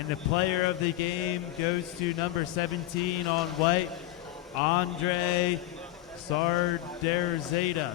And the player of the game goes to number 17 on white, Andre Sarderzada.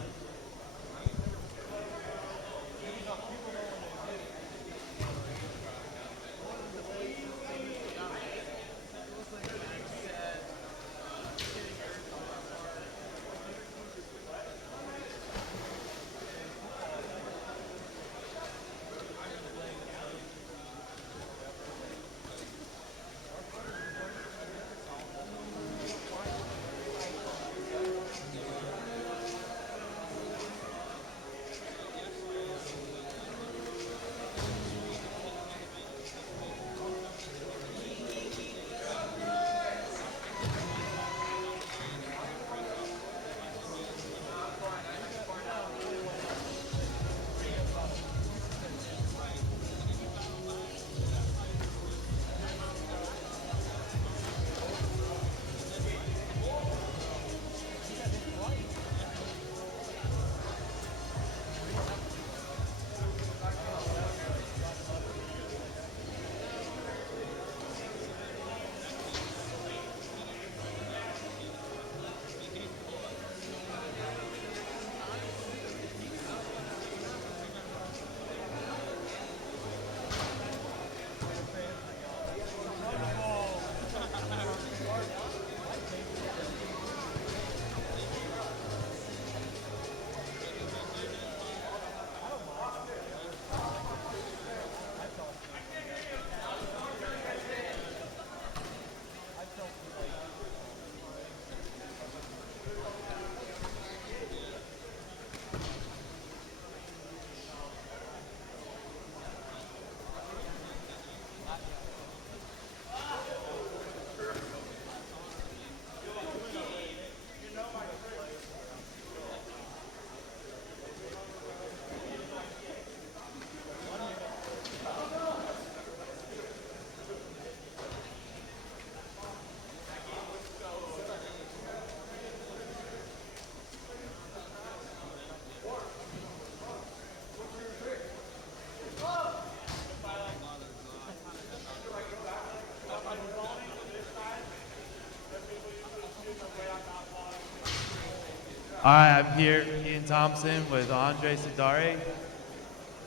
All right, I'm here, Ian Thompson with Andre Sadare.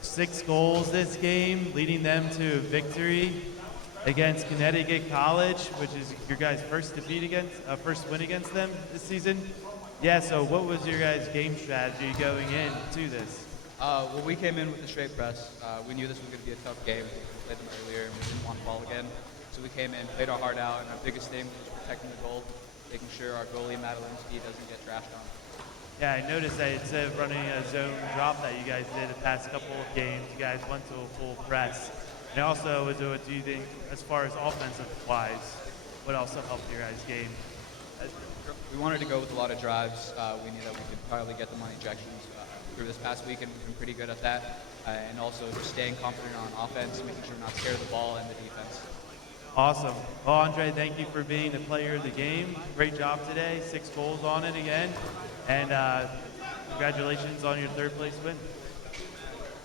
6 goals this game, leading them to victory against Connecticut College, which is your guys' first first win against them this season. Yeah, so what was your guys' game strategy going into this? Well, we came in with a straight press. We knew this was going to be a tough game. We played them earlier and we didn't want to fall again. So we came in, played our heart out, and our biggest thing was protecting the goal, making sure our goalie, Madeline Speed, doesn't get trashed on. Yeah, I noticed that instead of running a zone drop that you guys did the past couple of games, you guys went to a full press. And also, what do you think, as far as offensive-wise, what also helped your guys' game? We wanted to go with a lot of drives. We knew that we could probably get them on ejections through this past week, and we've been pretty good at that. And also just staying confident on offense, making sure we're not scared of the ball and the defense. Awesome. Well, Andre, thank you for being the player of the game. Great job today. 6 goals on it again. And congratulations on your 3rd place win.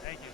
Thank you.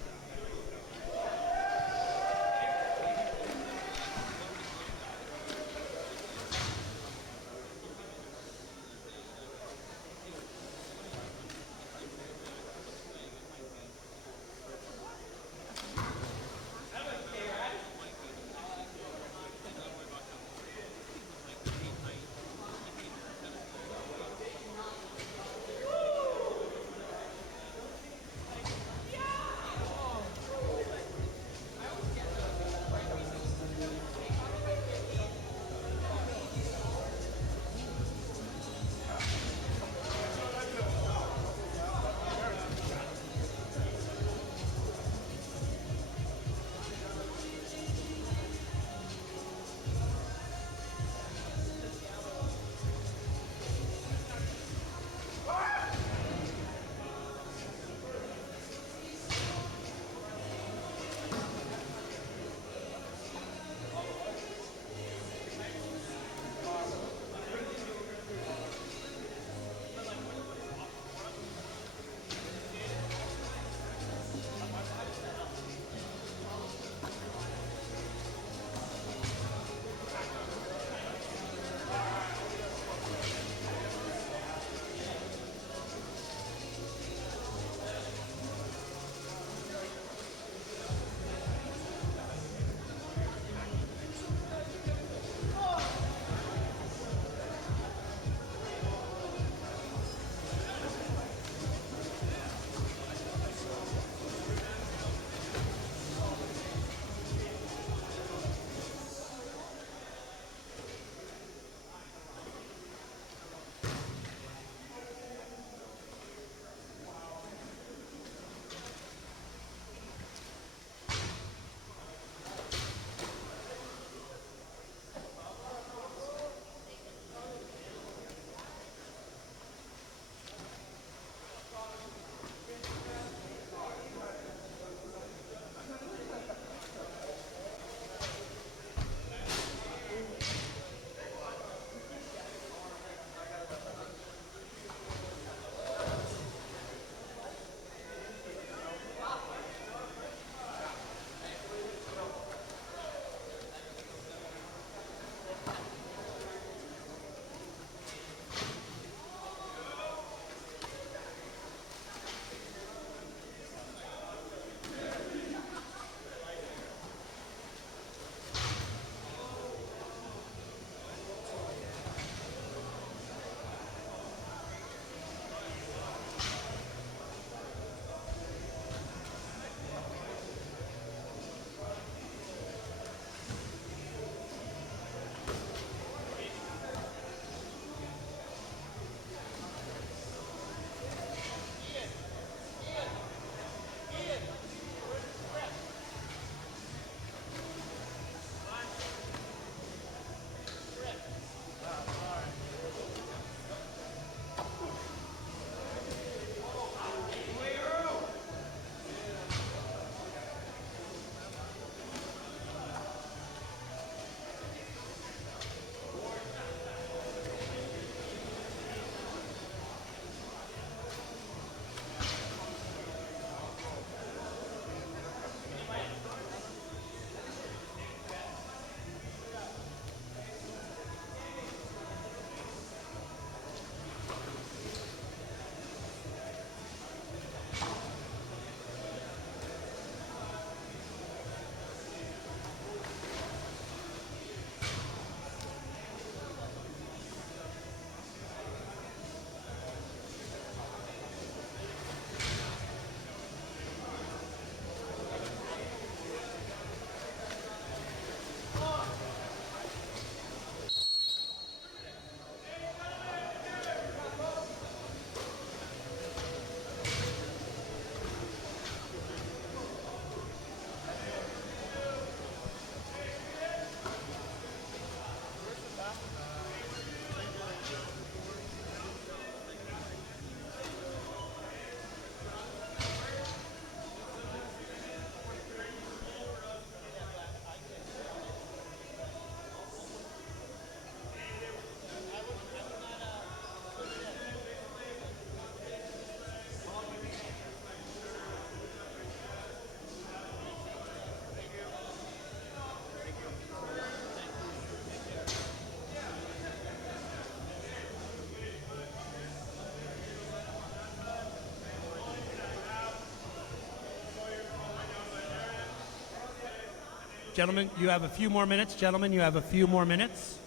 Gentlemen, you have a few more minutes. Gentlemen, you have a few more minutes.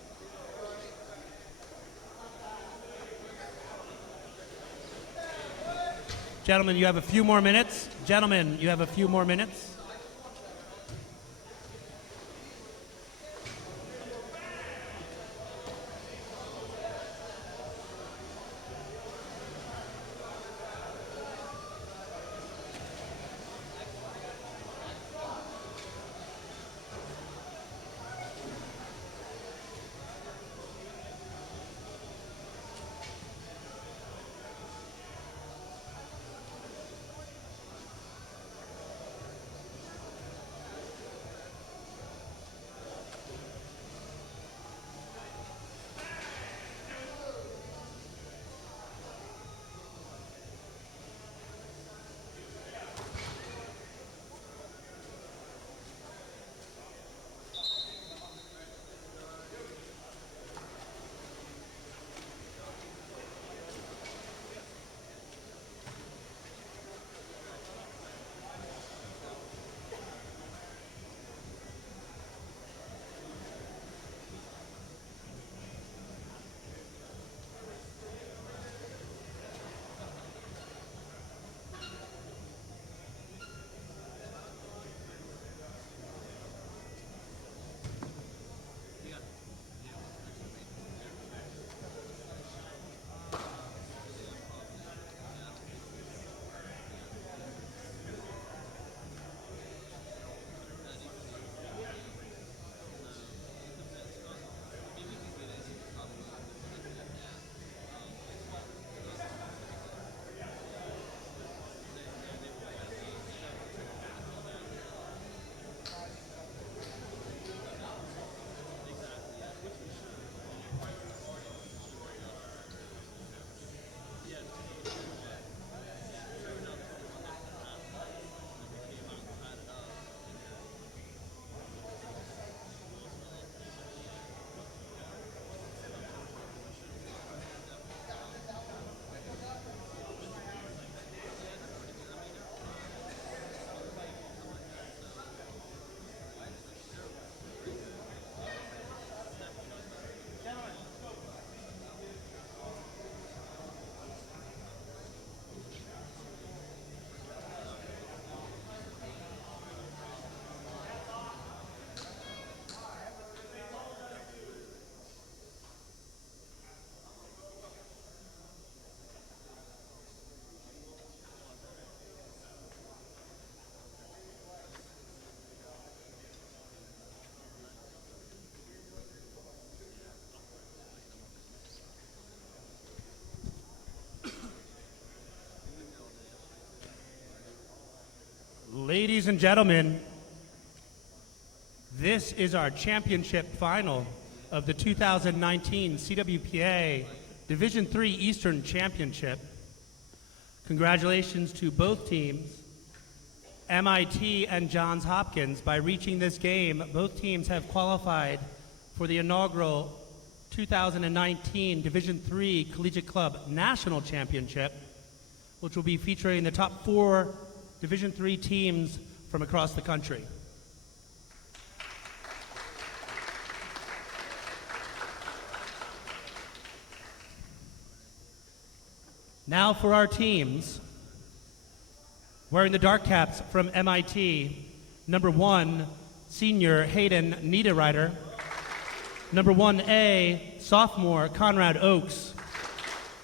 Gentlemen, you have a few more minutes. Gentlemen, you have a few more minutes. Ladies and gentlemen, this is our championship final of the 2019 CWPA Division III Eastern Championship. Congratulations to both teams, MIT and Johns Hopkins. By reaching this game, both teams have qualified for the inaugural 2019 Division III Collegiate Club National Championship, which will be featuring the top 4 Division III teams from across the country. Now for our teams. Wearing the dark caps from MIT, number 1, senior Hayden Niederreiter. Number 1A, sophomore Conrad Oakes.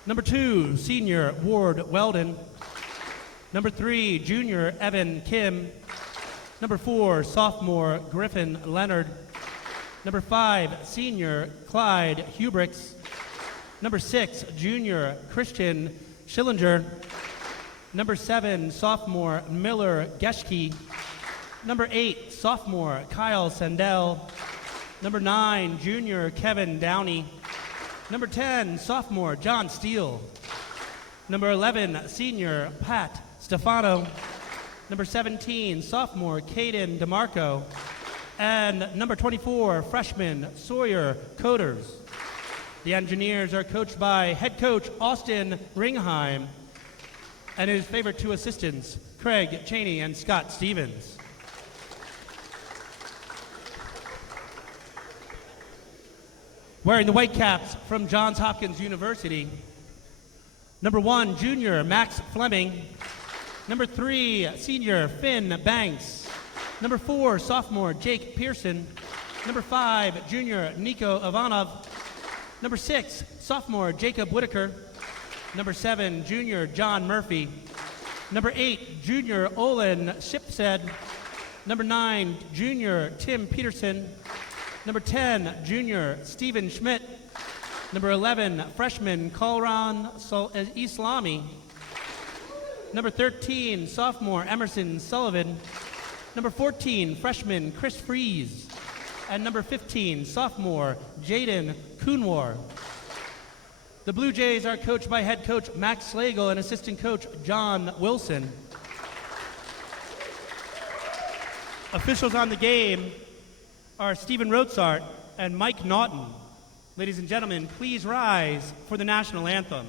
Number 2, senior Ward Weldon. Number 3, junior Evan Kim. Number 4, sophomore Griffin Leonard. Number 5, senior Clyde Hubricks. Number 6, junior Christian Schillinger. Number 7, sophomore Miller Geschke. Number 8, sophomore Kyle Sandell. Number 9, junior Kevin Downey. Number 10, sophomore John Steele. Number 11, senior Pat Stefano. Number 17, sophomore Caden DeMarco. And number 24, freshman Sawyer Coders. The engineers are coached by head coach Austin Ringheim and his favorite 2 assistants, Craig Cheney and Scott Stevens. Wearing the white caps from Johns Hopkins University. Number 1, junior Max Fleming. Number 3, senior Finn Banks. Number 4, sophomore Jake Pearson. Number 5, junior Nico Ivanov. Number 6, sophomore Jacob Whitaker. Number 7, junior John Murphy. Number 8, junior Olin Shipsed. Number 9, junior Tim Peterson. Number 10, junior Stephen Schmidt. Number 11, freshman Kalran Islami. Number 13, sophomore Emerson Sullivan. Number 14, freshman Chris Fries. And number 15, sophomore Jaden Kunwar. The Blue Jays are coached by head coach Max Slagle and assistant coach John Wilson. Officials on the game are Stephen Rotsart and Mike Naughton. Ladies and gentlemen, please rise for the national anthem.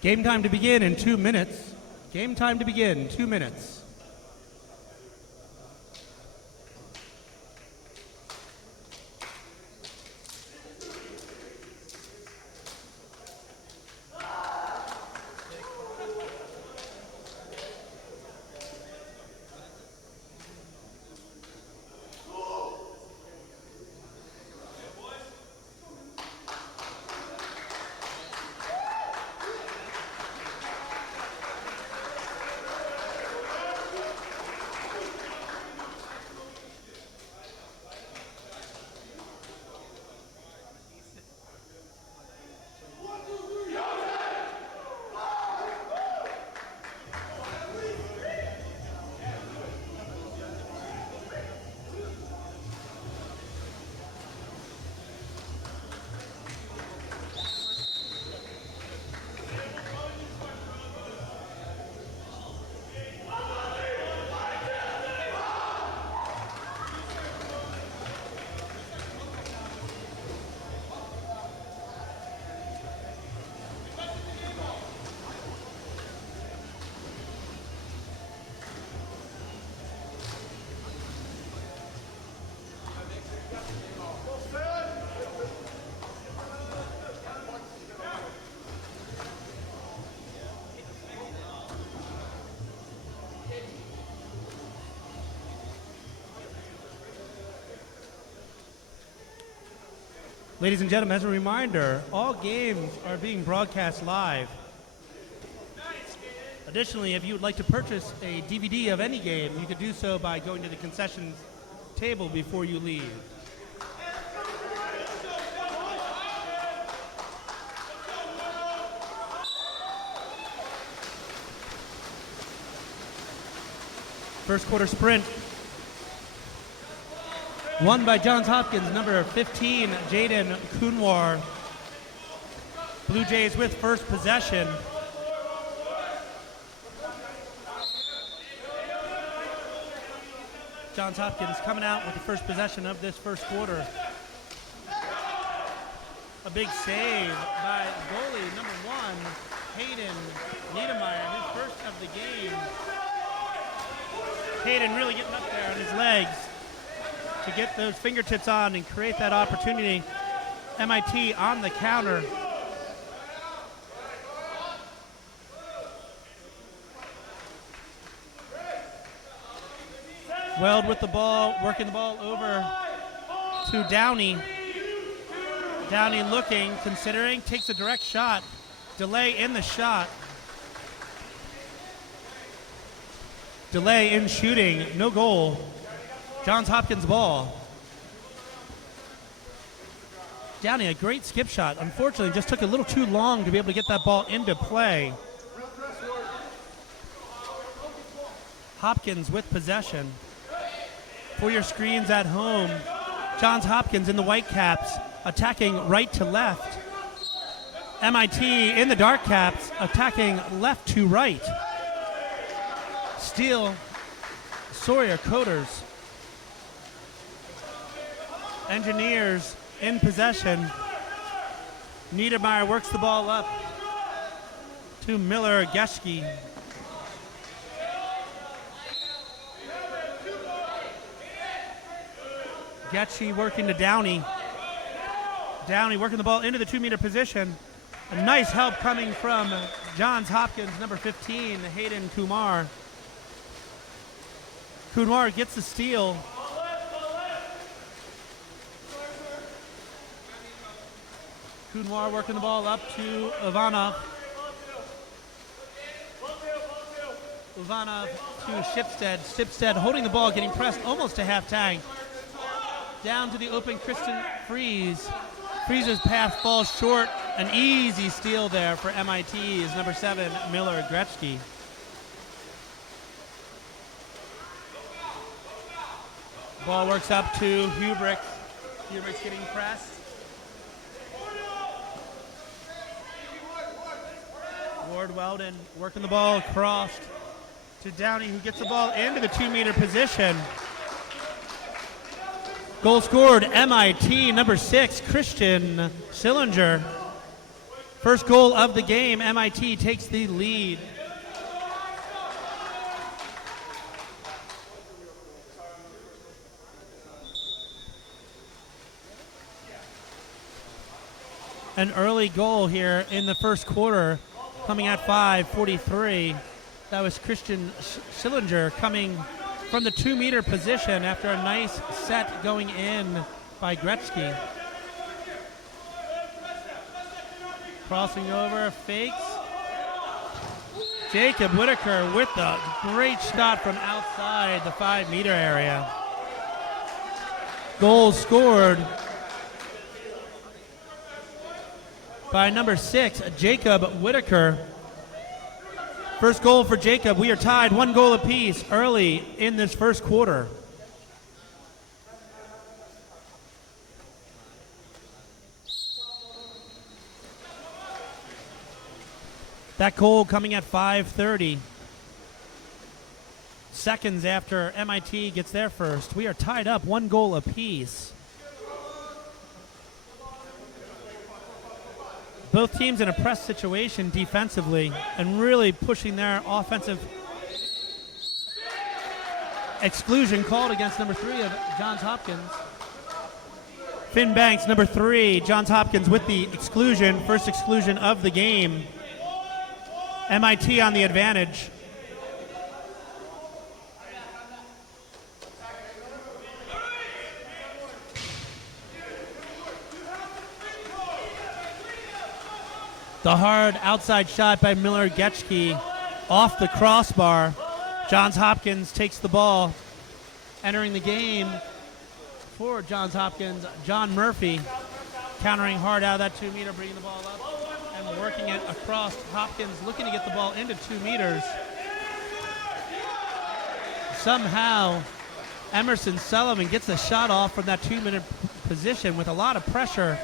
Game time to begin in 2 minutes. Game time to begin, 2 minutes. Ladies and gentlemen, as a reminder, all games are being broadcast live. Additionally, if you would like to purchase a DVD of any game, you could do so by going to the concessions table before you leave. First quarter sprint. Won by Johns Hopkins, number 15, Jaden Kunwar. Blue Jays with first possession. Johns Hopkins coming out with the first possession of this first quarter. A big save by goalie number 1, Hayden Niedermeyer, his first of the game. Hayden really getting up there on his legs to get those fingertips on and create that opportunity. MIT on the counter. Weld with the ball, working the ball over to Downey. Downey looking, considering, takes a direct shot. Delay in the shot. Delay in shooting, no goal. Johns Hopkins ball. Downey, a great skip shot. Unfortunately, just took a little too long to be able to get that ball into play. Hopkins with possession. For your screens at home, Johns Hopkins in the white caps, attacking right to left. MIT in the dark caps, attacking left to right. Steele, Sawyer, Coders. Engineers in possession. Niedermeyer works the ball up to Miller Geschke. Getchy working to Downey. Downey working the ball into the 2-meter position. A nice help coming from Johns Hopkins, number 15, Hayden Kumar. Kumar gets the steal. Kumar working the ball up to Ivanov. Ivanov to Shipstead. Shipstead holding the ball, getting pressed almost to half tank. Down to the open Christian Freeze. Freeze's pass falls short. An easy steal there for MIT is number 7, Miller Gretzky. Ball works up to Hubrick. Hubrick's getting pressed. Ward Weldon working the ball across to Downey, who gets the ball into the 2-meter position. Goal scored, MIT, number 6, Christian Sillinger. First goal of the game, MIT takes the lead. An early goal here in the first quarter, coming at 5:43. That was Christian Sillinger coming from the 2-meter position after a nice set going in by Gretzky. Crossing over, fakes. Jacob Whitaker with a great shot from outside the 5-meter area. Goal scored by number 6, Jacob Whitaker. First goal for Jacob. We are tied 1 goal apiece early in this first quarter. That goal coming at 5:30. Seconds after MIT gets their first. We are tied up 1 goal apiece. Both teams in a press situation defensively and really pushing their offensive exclusion called against number 3 of Johns Hopkins. Finn Banks, number 3, Johns Hopkins with the exclusion, first exclusion of the game. MIT on the advantage. The hard outside shot by Miller Geschke off the crossbar. Johns Hopkins takes the ball. Entering the game for Johns Hopkins, John Murphy countering hard out of that 2-meter, bringing the ball up and working it across. Hopkins looking to get the ball into 2 meters. Somehow, Emerson Sullivan gets a shot off from that 2-minute position with a lot of pressure.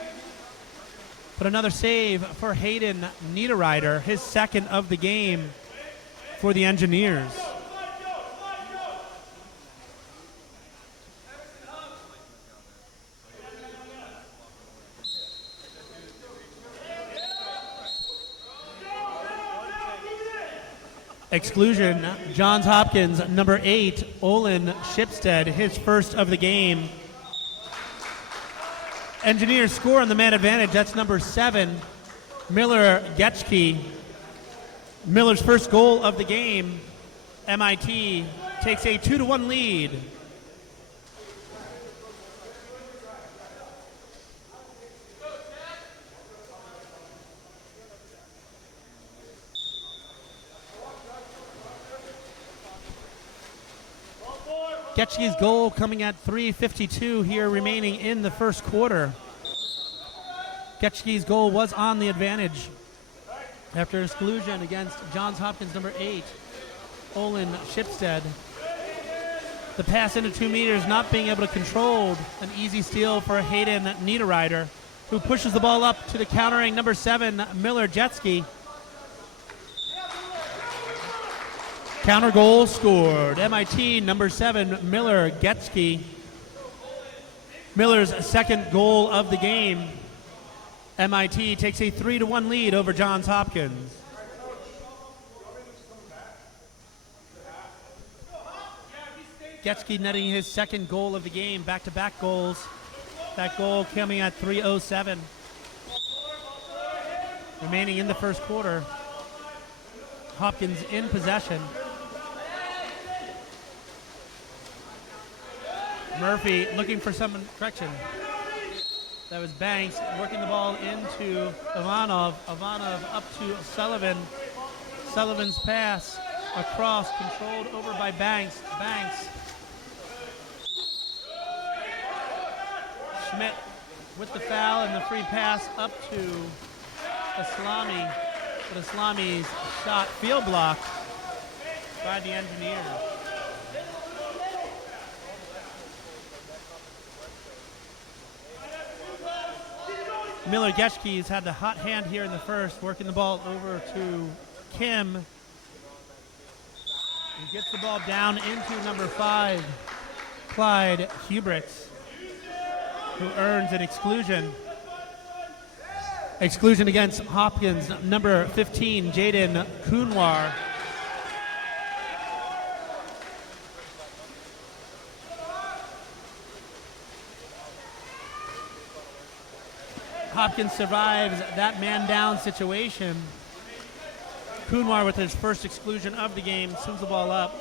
But another save for Hayden Niederreiter, his second of the game for the Engineers. Exclusion, Johns Hopkins, number 8, Olin Shipstead, his first of the game. Engineers score on the man advantage, that's number 7, Miller Getchke. Miller's first goal of the game. MIT takes a 2-1 lead. Getchke's goal coming at 3:52 here remaining in the first quarter. Getchke's goal was on the advantage after exclusion against Johns Hopkins number 8, Olin Shipstead. The pass into 2 meters not being able to control. An easy steal for Hayden Niederreiter, who pushes the ball up to the countering number 7, Miller Jetski. Counter goal scored. MIT number 7, Miller Getski. Miller's second goal of the game. MIT takes a 3-1 lead over Johns Hopkins. Getski netting his second goal of the game, back-to-back goals. That goal coming at 3:07. Remaining in the first quarter. Hopkins in possession. Murphy looking for some correction. That was Banks working the ball into Ivanov. Ivanov up to Sullivan. Sullivan's pass across, controlled over by Banks. Banks. Schmidt with the foul and the free pass up to Islami. But Islami's shot field blocked by the Engineers. Miller Getchke's had the hot hand here in the first, working the ball over to Kim. He gets the ball down into number 5, Clyde Hubricks, who earns an exclusion. Exclusion against Hopkins, number 15, Jaden Kunwar. Hopkins survives that man-down situation. Kunwar with his first exclusion of the game, sends the ball up.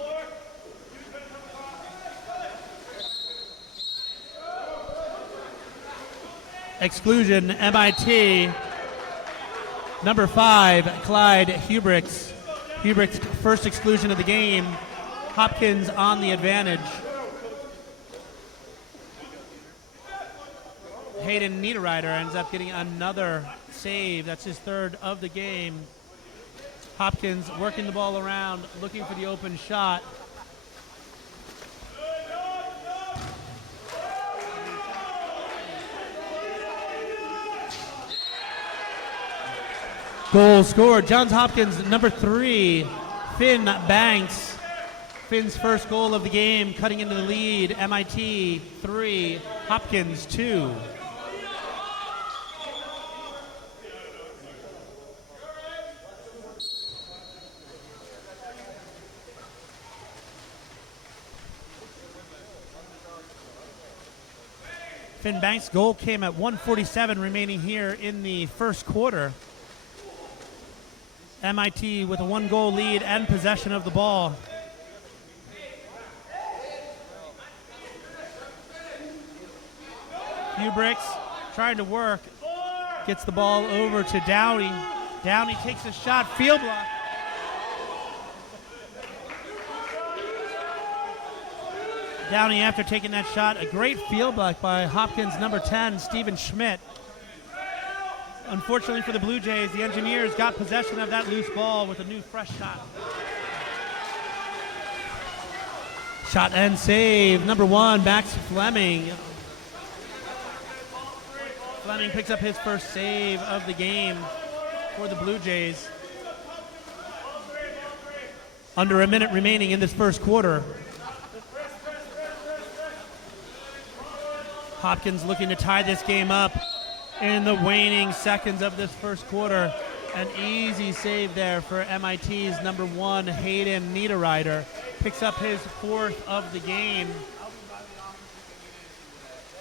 Exclusion, MIT. Number 5, Clyde Hubricks. Hubricks' first exclusion of the game. Hopkins on the advantage. Hayden Niederreiter ends up getting another save. That's his third of the game. Hopkins working the ball around, looking for the open shot. Goal scored. Johns Hopkins, number 3, Finn Banks. Finn's first goal of the game, cutting into the lead. MIT 3, Hopkins 2. Finn Banks' goal came at 1:47 remaining here in the first quarter. MIT with a 1-goal lead and possession of the ball. Hubricks trying to work, gets the ball over to Downey. Downey takes a shot, field block. Downey after taking that shot, a great field block by Hopkins number 10, Steven Schmidt. Unfortunately for the Blue Jays, the Engineers got possession of that loose ball with a new fresh shot. Shot and save, number 1, Max Fleming. Fleming picks up his first save of the game for the Blue Jays. Under a minute remaining in this first quarter. Hopkins looking to tie this game up in the waning seconds of this first quarter. An easy save there for MIT's number 1, Hayden Niederreiter. Picks up his 4th of the game.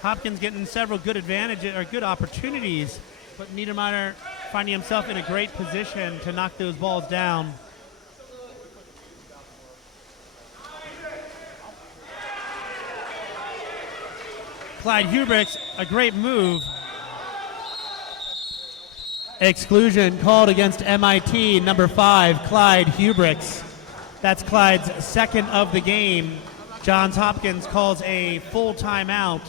Hopkins getting several good advantages or good opportunities, but Niederreiter finding himself in a great position to knock those balls down. Clyde Hubricks, a great move. Exclusion called against MIT, number 5, Clyde Hubricks. That's Clyde's 2nd of the game. Johns Hopkins calls a full timeout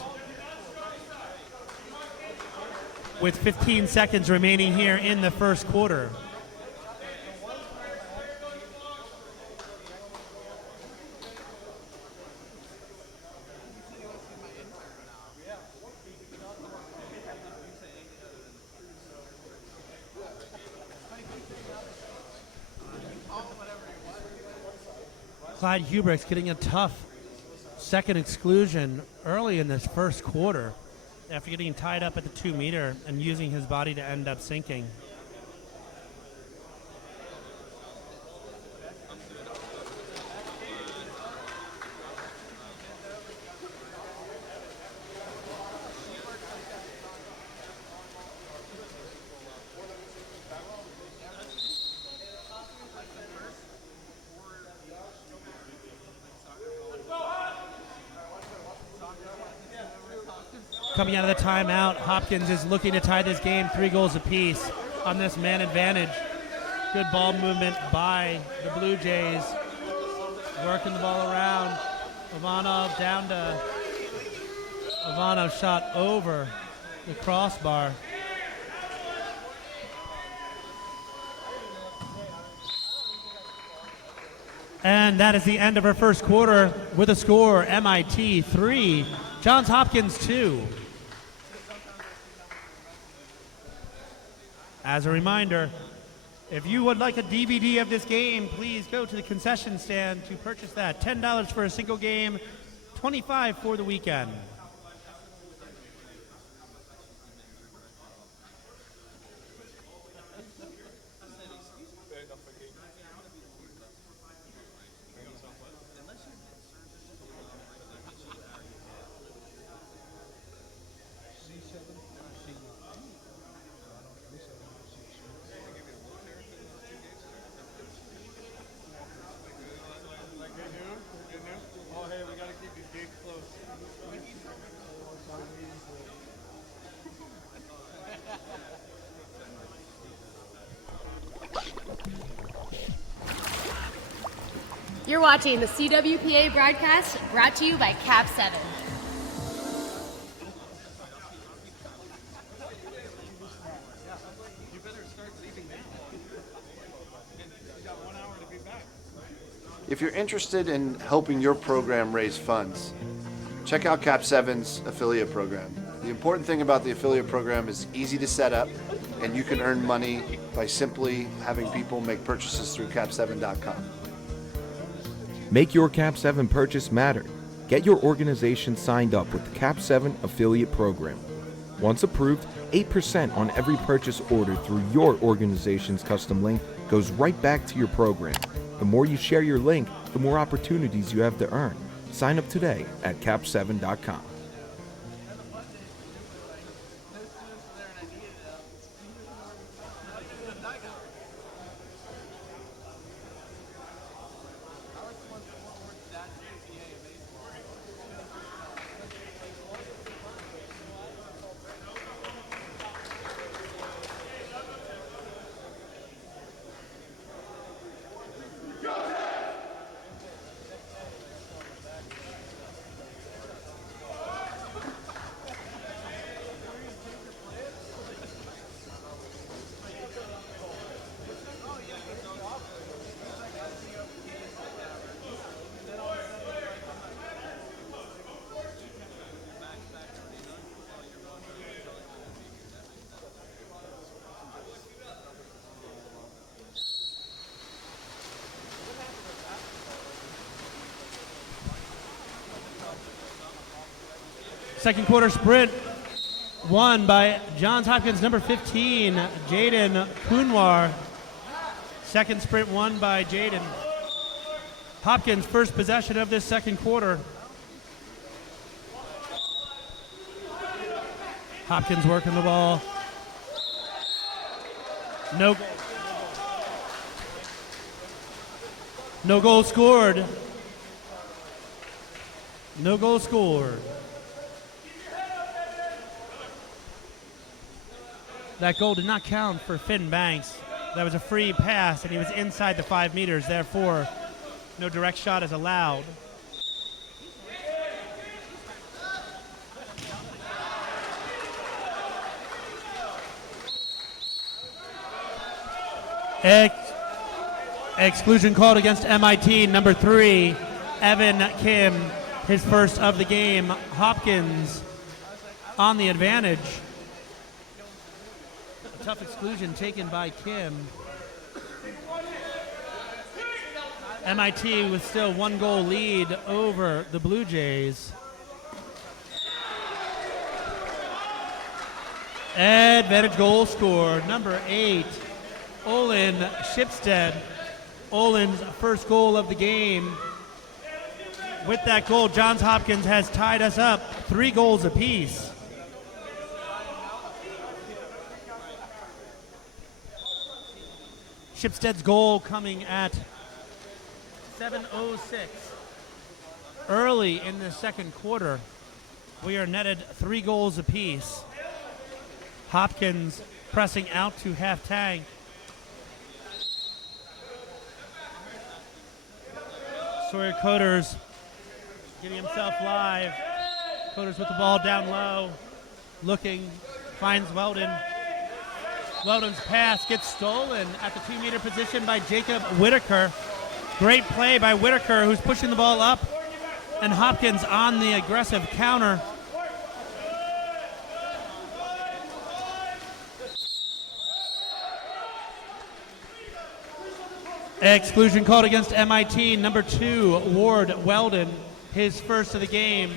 with 15 seconds remaining here in the first quarter. Clyde Hubricks getting a tough second exclusion early in this first quarter after getting tied up at the 2 meter and using his body to end up sinking. Coming out of the timeout, Hopkins is looking to tie this game 3 goals apiece on this man advantage. Good ball movement by the Blue Jays. Working the ball around. Ivanov down to... Ivanov shot over the crossbar. And that is the end of our first quarter with a score, MIT 3, Johns Hopkins 2. As a reminder, if you would like a DVD of this game, please go to the concession stand to purchase that. $10 for a single game, $25 for the weekend. You're watching the CWPA broadcast brought to you by Cap 7. If you're interested in helping your program raise funds, check out Cap 7's affiliate program. The important thing about the affiliate program is easy to set up, and you can earn money by simply having people make purchases through cap7.com. Make your Cap 7 purchase matter. Get your organization signed up with the Cap 7 affiliate program. Once approved, 8% on every purchase order through your organization's custom link goes right back to your program. The more you share your link, the more opportunities you have to earn. Sign up today at cap7.com. Second quarter sprint won by Johns Hopkins number 15, Jaden Kunwar. Second sprint won by Jaden. Hopkins first possession of this second quarter. Hopkins working the ball. No goal scored. No goal scored. That goal did not count for Finn Banks. That was a free pass, and he was inside the 5 meters. Therefore, no direct shot is allowed. Exclusion called against MIT, number 3, Evan Kim, his first of the game. Hopkins on the advantage. A tough exclusion taken by Kim. MIT with still 1 goal lead over the Blue Jays. Advantage goal scored, number 8, Olin Shipstead. Olin's first goal of the game. With that goal, Johns Hopkins has tied us up 3 goals apiece. Shipstead's goal coming at 7:06. Early in the second quarter, we are netted 3 goals apiece. Hopkins pressing out to half tank. Sawyer Coders getting himself live. Coders with the ball down low. Looking, finds Weldon. Weldon's pass gets stolen at the 2-meter position by Jacob Whitaker. Great play by Whitaker, who's pushing the ball up. And Hopkins on the aggressive counter. Exclusion called against MIT, number 2, Ward Weldon, his first of the game.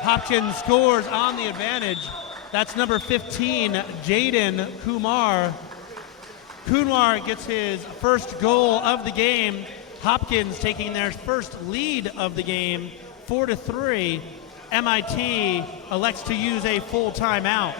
Hopkins scores on the advantage. That's number 15, Jaden Kumar. Kunwar gets his first goal of the game. Hopkins taking their first lead of the game, 4-3. MIT elects to use a full timeout.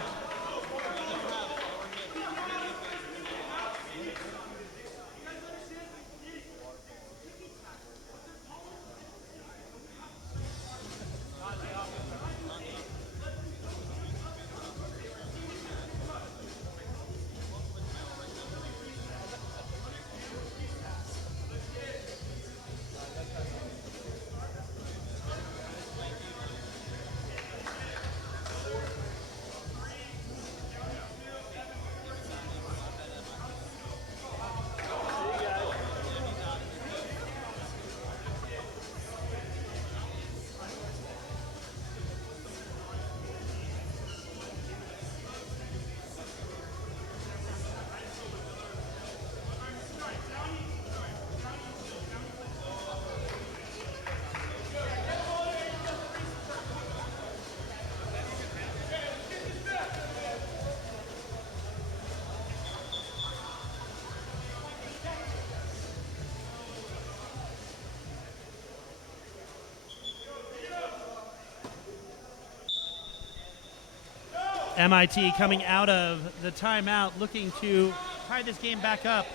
MIT coming out of the timeout, looking to tie this game back up.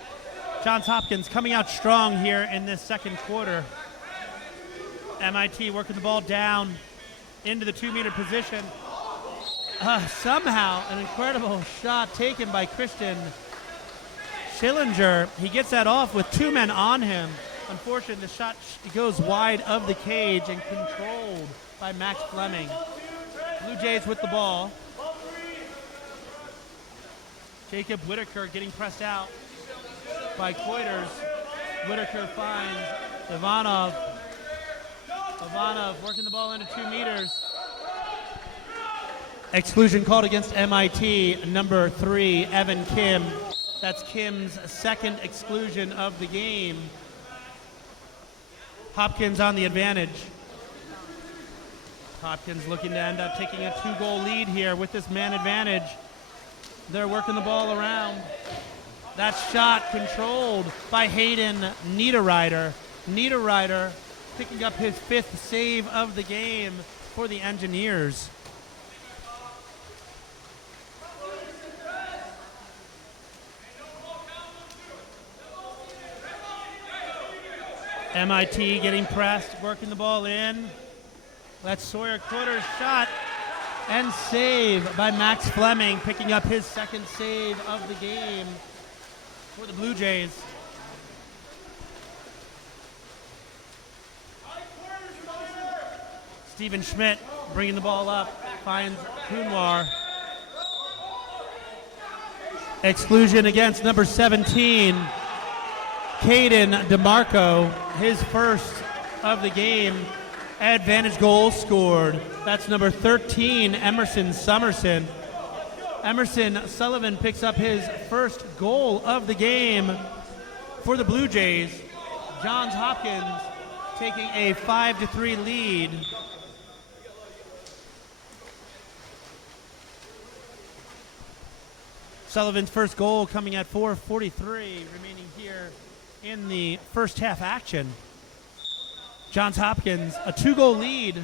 Johns Hopkins coming out strong here in this second quarter. MIT working the ball down into the 2-meter position. Somehow an incredible shot taken by Christian Schillinger. He gets that off with 2 men on him. Unfortunately, the shot goes wide of the cage and controlled by Max Fleming. Blue Jays with the ball. Jacob Whitaker getting pressed out by Coiters. Whitaker finds Ivanov. Ivanov working the ball into 2 meters. Exclusion called against MIT, number 3, Evan Kim. That's Kim's second exclusion of the game. Hopkins on the advantage. Hopkins looking to end up taking a 2-goal lead here with this man advantage. They're working the ball around. That shot controlled by Hayden Niederreiter. Niederreiter picking up his 5th save of the game for the Engineers. MIT getting pressed, working the ball in. That's Sawyer Quarter's shot and save by Max Fleming, picking up his 2nd save of the game for the Blue Jays. Steven Schmidt bringing the ball up, finds Kunwar. Exclusion against number 17, Caden DeMarco, his 1st of the game. Advantage goal scored. That's number 13, Emerson Summerson. Emerson Sullivan picks up his 1st goal of the game for the Blue Jays. Johns Hopkins taking a 5-3 lead. Sullivan's 1st goal coming at 4:43 remaining here in the first half action. Johns Hopkins, a 2-goal lead,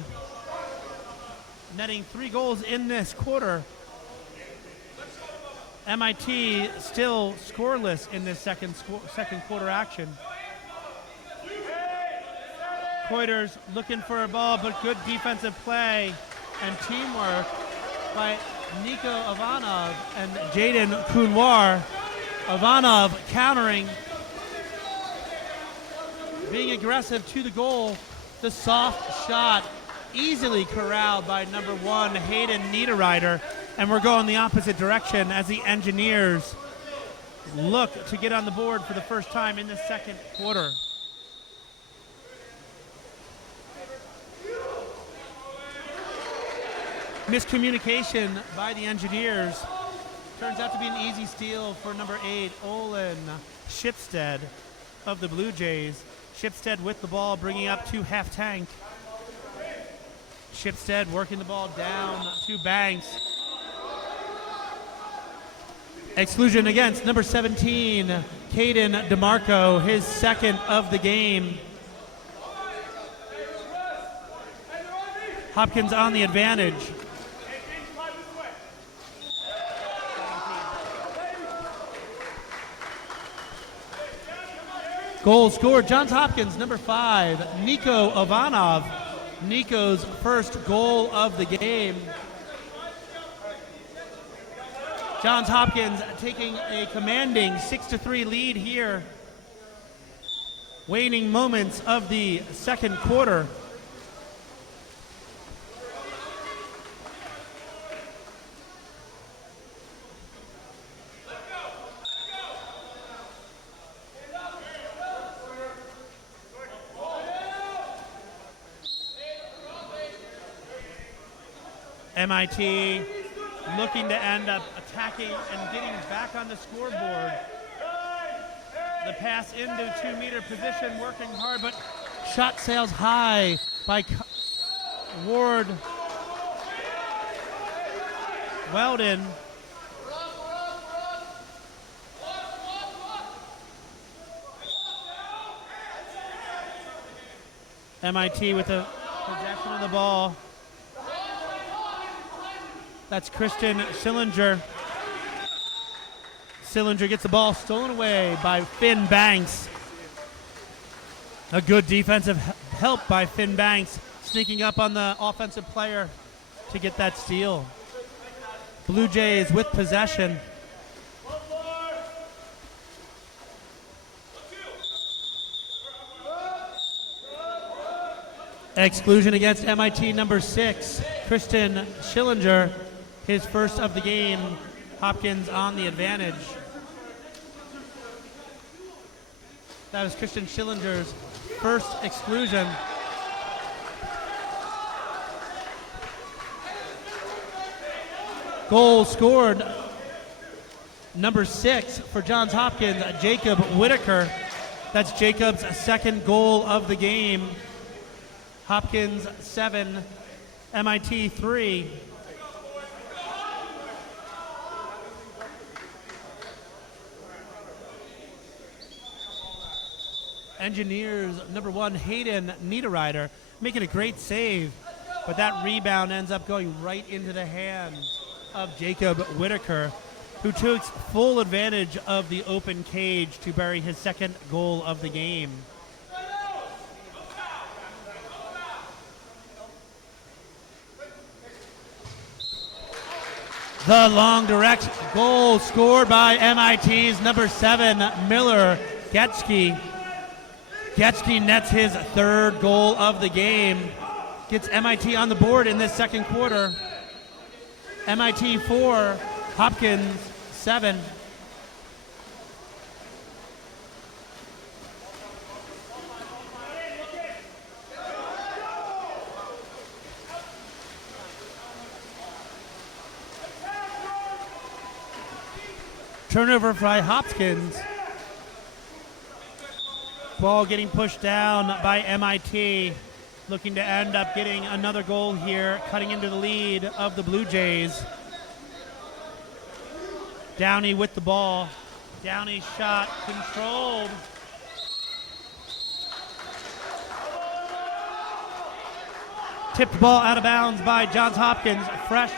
netting 3 goals in this quarter. MIT still scoreless in this second quarter action. Coiters looking for a ball, but good defensive play and teamwork by Nico Ivanov and Jaden Kunwar. Ivanov countering, being aggressive to the goal. The soft shot easily corralled by number 1, Hayden Niederreiter. And we're going the opposite direction as the Engineers look to get on the board for the first time in the second quarter. Miscommunication by the Engineers. Turns out to be an easy steal for number 8, Olin Shipstead of the Blue Jays. Shipstead with the ball, bringing up to half-tank. Shipstead working the ball down to Banks. Exclusion against number 17, Caden DeMarco, his 2nd of the game. Hopkins on the advantage. Goal scored, Johns Hopkins, number 5, Nico Ivanov. Nico's 1st goal of the game. Johns Hopkins taking a commanding 6-3 lead here. Waning moments of the second quarter. MIT looking to end up attacking and getting back on the scoreboard. The pass into 2-meter position, working hard, but shot sails high by Ward Weldon. MIT with the possession of the ball. That's Christian Schillinger. Schillinger gets the ball stolen away by Finn Banks. A good defensive help by Finn Banks, sneaking up on the offensive player to get that steal. Blue Jays with possession. Exclusion against MIT number 6, Christian Schillinger, his 1st of the game. Hopkins on the advantage. That was Christian Schillinger's 1st exclusion. Goal scored, number 6 for Johns Hopkins, Jacob Whitaker. That's Jacob's 2nd goal of the game. Hopkins 7, MIT 3. Engineers number 1, Hayden Niederreiter, making a great save, but that rebound ends up going right into the hands of Jacob Whitaker, who took full advantage of the open cage to bury his second goal of the game. The long direct goal scored by MIT's number 7, Miller Getschke. Getschke nets his third goal of the game. Gets MIT on the board in this second quarter. MIT 4, Hopkins 7. Turnover by Hopkins. Ball getting pushed down by MIT, looking to end up getting another goal here, cutting into the lead of the Blue Jays. Downey with the ball. Downey shot controlled. Tipped ball out of bounds by Johns Hopkins. Fresh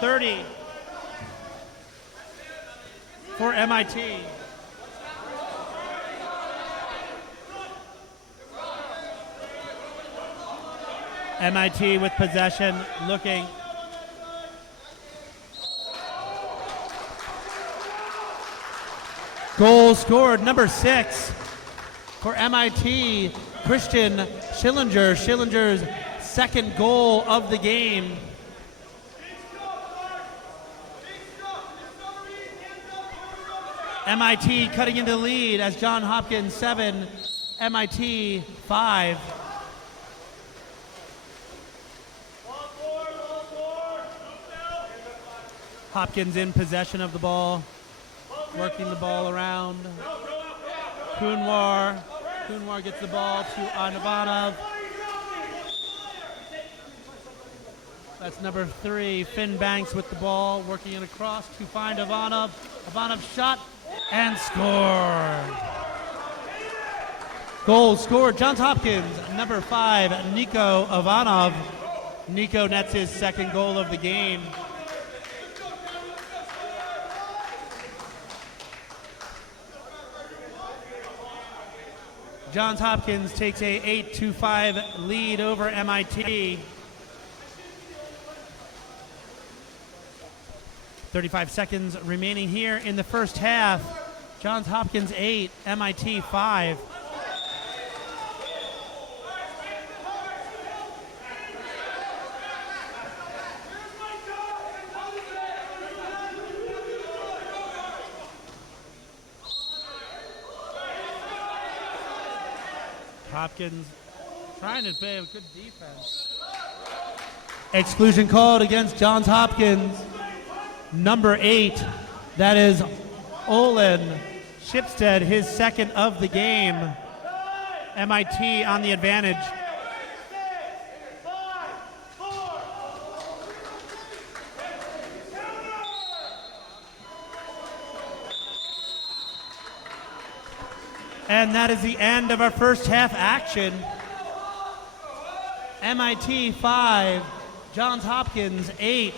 30 for MIT. MIT with possession, looking. Goal scored, number 6 for MIT, Christian Schillinger. Schillinger's second goal of the game. MIT cutting into the lead as John Hopkins 7, MIT 5. Hopkins in possession of the ball, working the ball around. Kunwar gets the ball to Ivanov. That's number 3, Finn Banks with the ball, working it across to find Ivanov. Ivanov shot and scored. Goal scored, Johns Hopkins, number 5, Nico Ivanov. Nico nets his second goal of the game. Johns Hopkins takes a 8-5 lead over MIT. 35 seconds remaining here in the first half. Johns Hopkins 8, MIT 5. Hopkins trying to play a good defense. Exclusion called against Johns Hopkins. Number 8, that is Olin Shipstead, his second of the game. MIT on the advantage. And that is the end of our first half action. MIT 5, Johns Hopkins 8.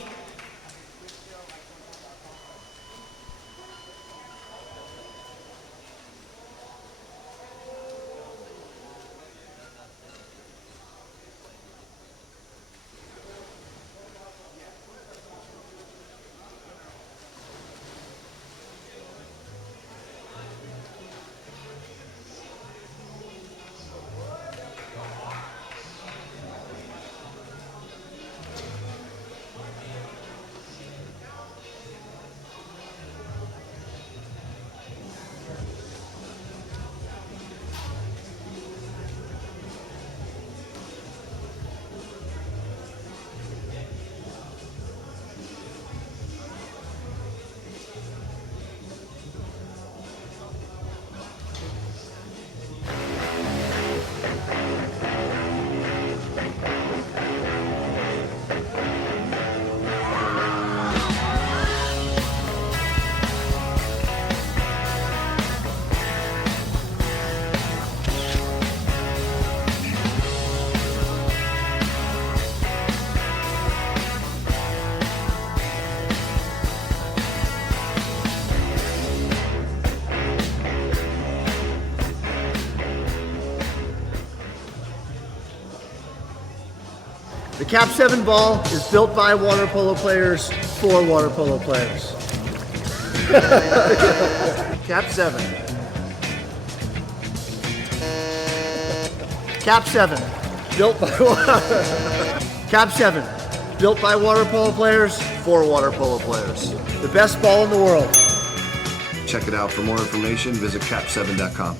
The Cap 7 ball is built by water polo players for water polo players. Cap 7. Cap 7. Built by Cap 7. Built by water polo players For water polo players. the best ball in the world. Check it out. For more information, visit cap7.com.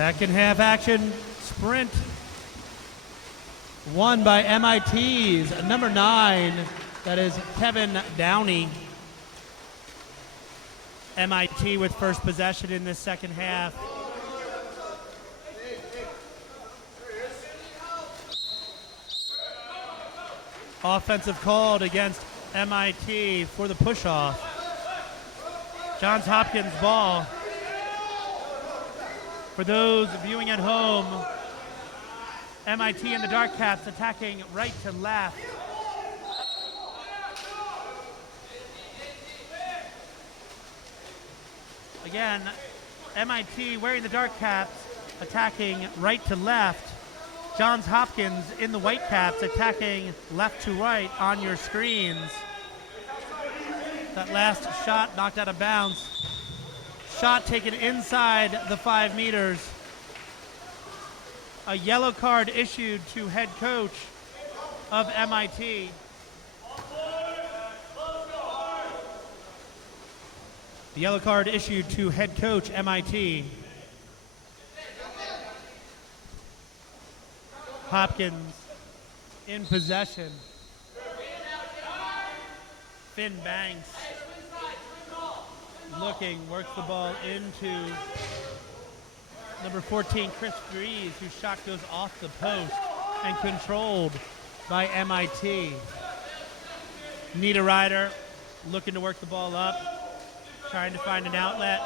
Second half action, sprint. Won by MIT's number 9, that is Kevin Downey. MIT with first possession in this second half. Offensive called against MIT for the push-off. Johns Hopkins ball. For those viewing at home, MIT and the Dark Caps attacking right to left. Again, MIT wearing the Dark Caps attacking right to left. Johns Hopkins in the White Caps attacking left to right on your screens. That last shot knocked out of bounds. Shot taken inside the 5 meters. A yellow card issued to head coach of MIT. The yellow card issued to head coach MIT. Hopkins in possession. Finn Banks looking, works the ball into number 14, Chris Greaves, whose shot goes off the post and controlled by MIT. Nita Ryder looking to work the ball up, trying to find an outlet.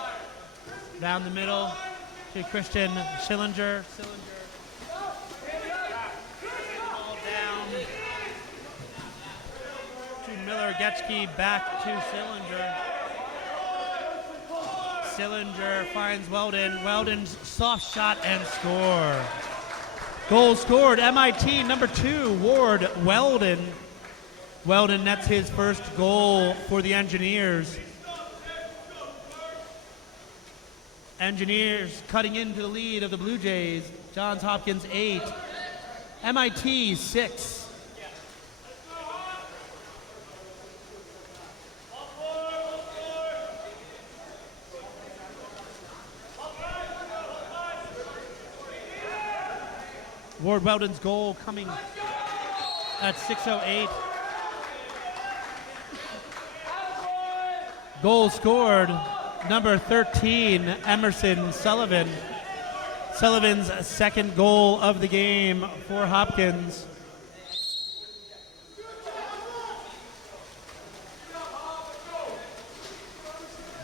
Down the middle to Christian Schillinger. Ball down to Miller Getchke, back to Schillinger. Schillinger finds Weldon. Weldon's soft shot and score. Goal scored, MIT number 2, Ward Weldon. Weldon nets his first goal for the Engineers. Engineers cutting into the lead of the Blue Jays. Johns Hopkins 8, MIT 6. Ward Weldon's goal coming at 6:08. Goal scored, number 13, Emerson Sullivan. Sullivan's second goal of the game for Hopkins.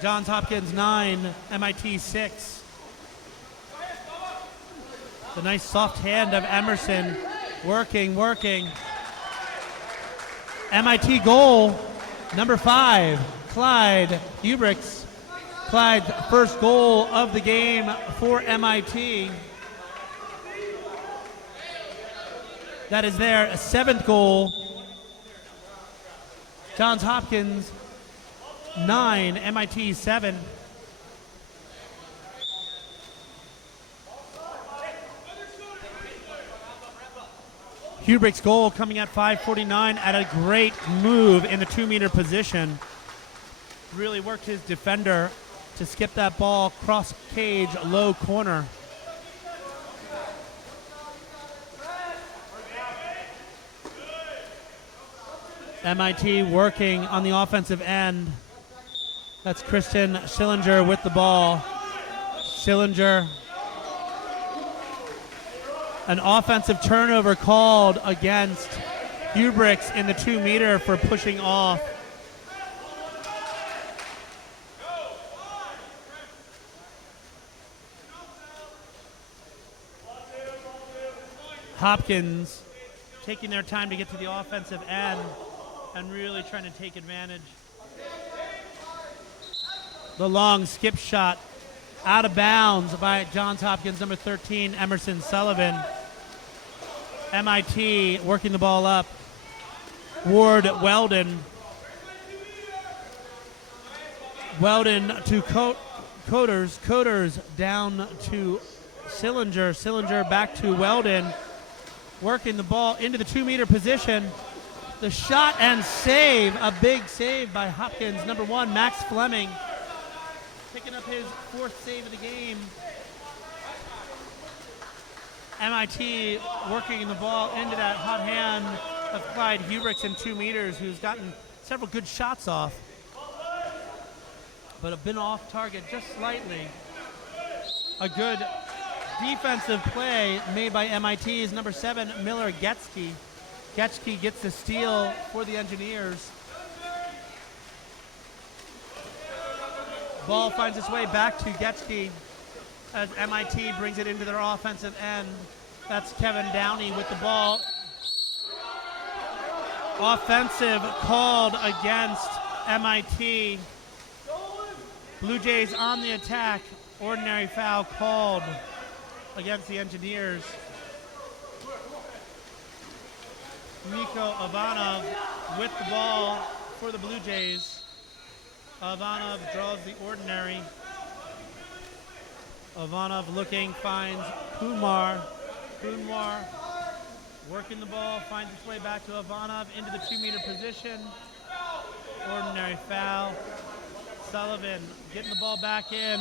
Johns Hopkins 9, MIT 6. The nice soft hand of Emerson, working. MIT goal, number 5, Clyde Hubricks. Clyde's first goal of the game for MIT. That is their 7th goal. Johns Hopkins 9, MIT 7. Hubrick's goal coming at 5:49 at a great move in the 2-meter position. Really worked his defender to skip that ball cross cage, low corner. MIT working on the offensive end. That's Christian Schillinger with the ball. Schillinger. An offensive turnover called against Hubricks in the 2-meter for pushing off. Hopkins taking their time to get to the offensive end and really trying to take advantage. The long skip shot out of bounds by Johns Hopkins, number 13, Emerson Sullivan. MIT working the ball up. Ward Weldon. Weldon to Coders. Coders down to Schillinger. Schillinger back to Weldon. Working the ball into the 2-meter position. The shot and save, a big save by Hopkins, number 1, Max Fleming. Picking up his 4th save of the game. MIT working the ball into that hot hand of Clyde Hubricks in 2 meters, who's gotten several good shots off, but have been off target just slightly. A good defensive play made by MIT's number 7, Miller Getske. Getske gets the steal for the Engineers. Ball finds its way back to Getske as MIT brings it into their offensive end. That's Kevin Downey with the ball. Offensive called against MIT. Blue Jays on the attack. Ordinary foul called against the Engineers. Miko Ivanov with the ball for the Blue Jays. Ivanov draws the ordinary. Ivanov looking, finds Kumar. Kumar working the ball, finds its way back to Ivanov into the 2-meter position. Ordinary foul. Sullivan getting the ball back in.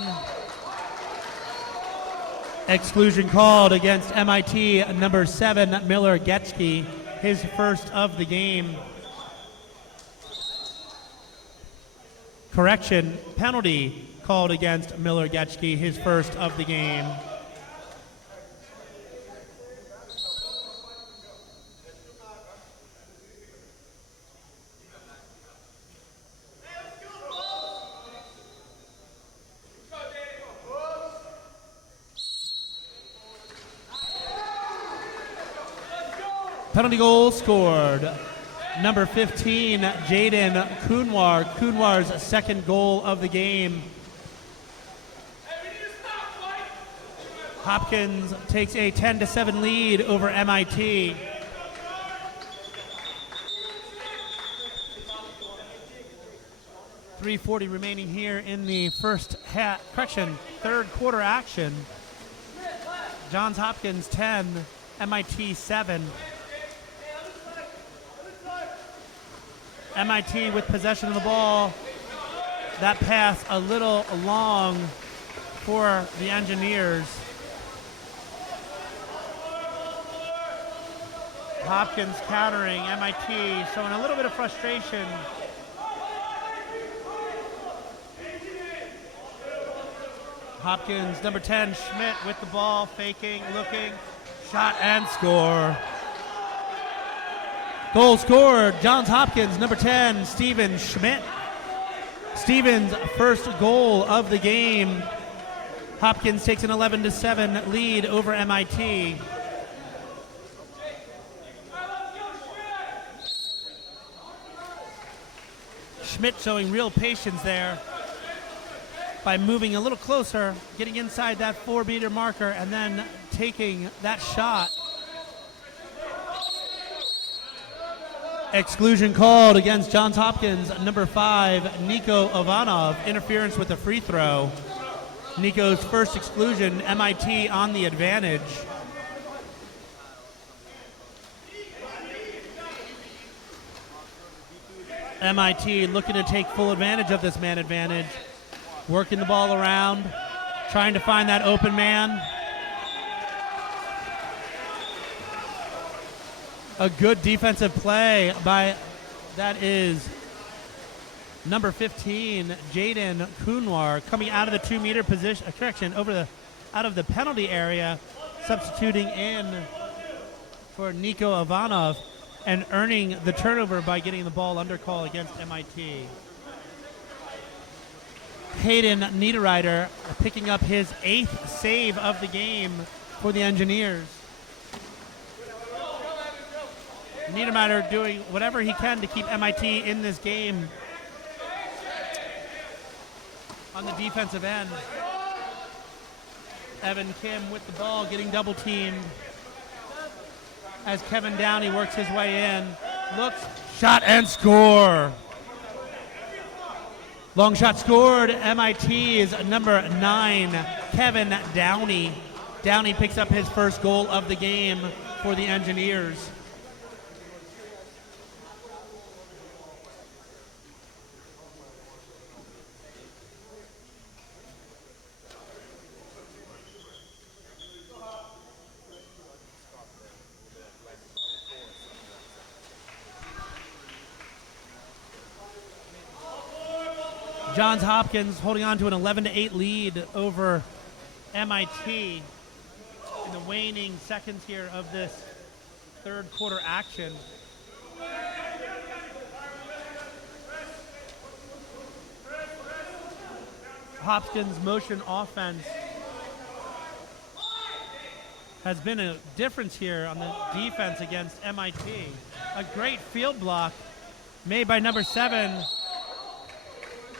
Exclusion called against MIT number 7, Miller Getske, his first of the game. Correction, penalty called against Miller Getske, his first of the game. Penalty goal scored. Number 15, Jaden Kunwar. Kunwar's second goal of the game. Hopkins takes a 10-7 lead over MIT. .340 remaining here in the third quarter action. Johns Hopkins 10, MIT 7. MIT with possession of the ball. That pass a little long for the Engineers. Hopkins countering, MIT showing a little bit of frustration. Hopkins, number 10, Schmidt with the ball, faking, looking, shot and score. Goal scored, Johns Hopkins, number 10, Steven Schmidt. Stevens' first goal of the game. Hopkins takes an 11-7 lead over MIT. Schmidt showing real patience there by moving a little closer, getting inside that 4-meter marker, and then taking that shot. Exclusion called against Johns Hopkins, number 5, Nico Ivanov. Interference with a free throw. Nico's first exclusion, MIT on the advantage. MIT looking to take full advantage of this man advantage. Working the ball around, trying to find that open man. A good defensive play by, that is number 15, Jaden Kunwar, coming out of the 2-meter position, out of the penalty area, substituting in for Nico Ivanov and earning the turnover by getting the ball under call against MIT. Hayden Niederreiter picking up his 8th save of the game for the Engineers. Niederreiter doing whatever he can to keep MIT in this game on the defensive end. Evan Kim with the ball, getting double teamed as Kevin Downey works his way in. Looks, shot, and score. Long shot scored. MIT is number 9, Kevin Downey. Downey picks up his first goal of the game for the Engineers. Johns Hopkins holding on to an 11-8 lead over MIT in the waning seconds here of this third quarter action. Hopkins' motion offense has been a difference here on the defense against MIT. A great field block made by number 7,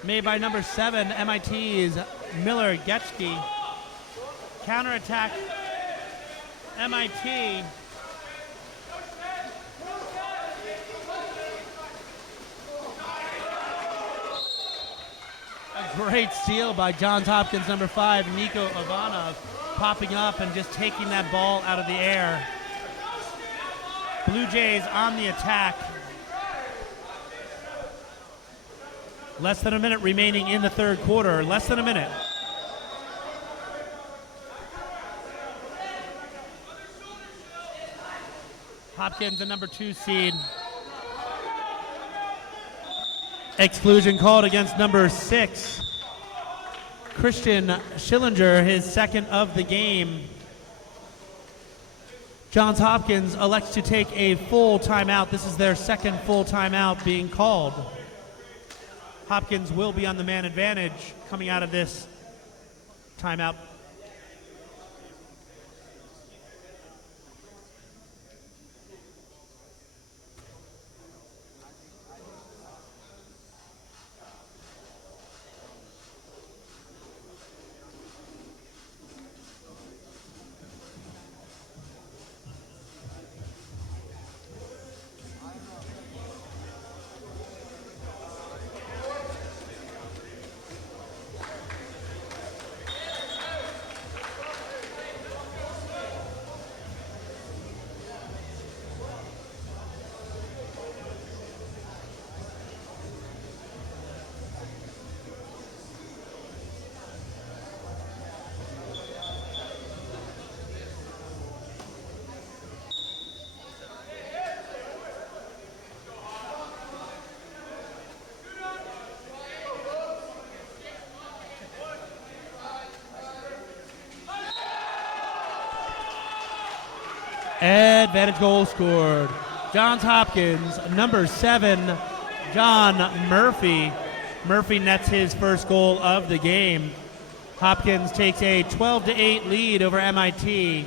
MIT's Miller Getschke. Counterattack, MIT. A great steal by Johns Hopkins, number 5, Nico Ivanov, popping up and just taking that ball out of the air. Blue Jays on the attack. Less than a minute remaining in the third quarter. Less than a minute. Hopkins, the number 2 seed. Exclusion called against number 6, Christian Schillinger, his second of the game. Johns Hopkins elects to take a full timeout. This is their second full timeout being called. Hopkins will be on the man advantage coming out of this timeout. Advantage goal scored. Johns Hopkins, number 7, John Murphy, Murphy nets his first goal of the game. Hopkins takes a 12-8 lead over MIT.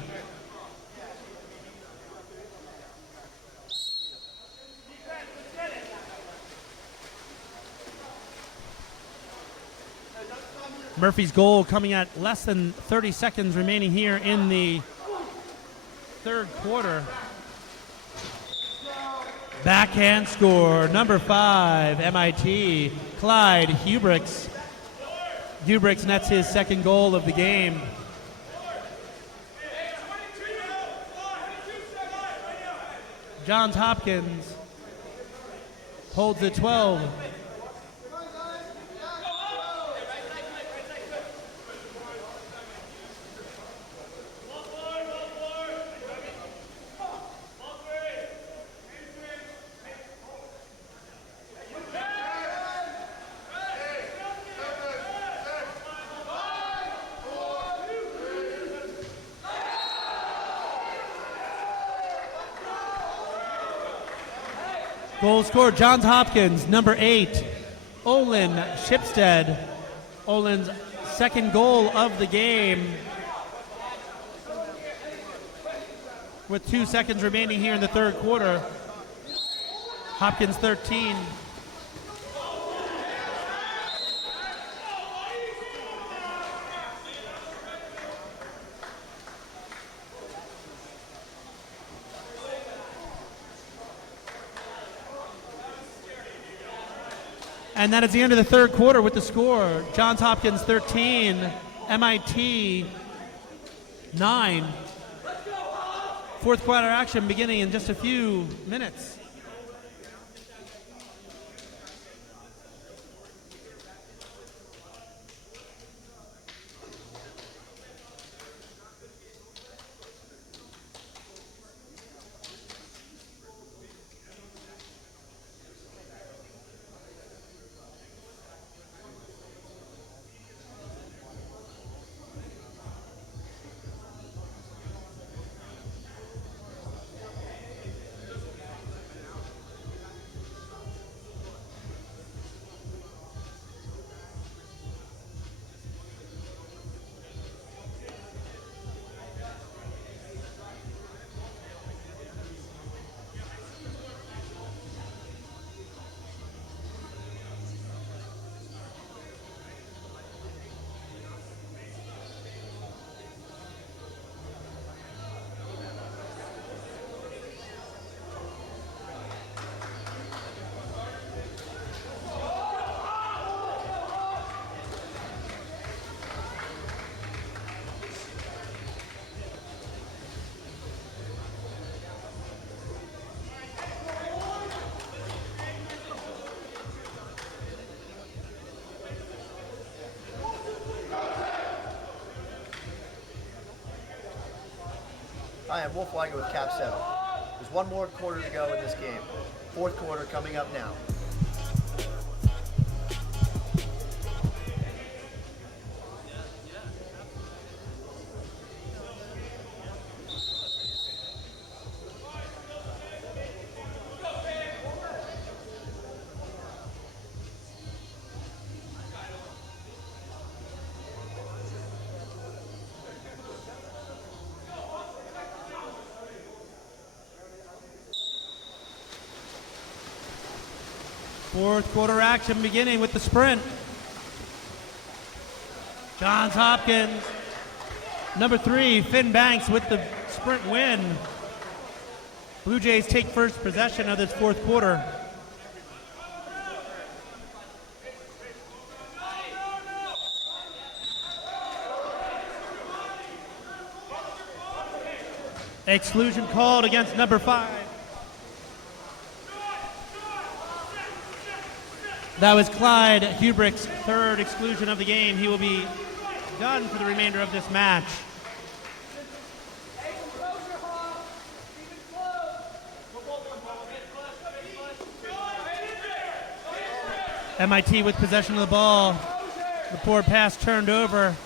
Murphy's goal coming at less than 30 seconds remaining here in the third quarter. Backhand score, number 5, MIT, Clyde Hubricks. Hubricks nets his second goal of the game. Johns Hopkins holds the 12. Goal scored, Johns Hopkins, number 8, Olin Shipstead. Olin's second goal of the game. With 2 seconds remaining here in the third quarter. Hopkins 13. And that is the end of the third quarter with the score. Johns Hopkins 13, MIT 9. Fourth quarter action beginning in just a few minutes. Hi, I'm Wolf Weiger with Cap 7. There's one more quarter to go in this game. Fourth quarter coming up now. Fourth quarter action beginning with the sprint. Johns Hopkins, number 3, Finn Banks with the sprint win. Blue Jays take first possession of this fourth quarter. Exclusion called against number 5. That was Clyde Hubrick's third exclusion of the game. He will be done for the remainder of this match. MIT with possession of the ball. The forward pass turned over.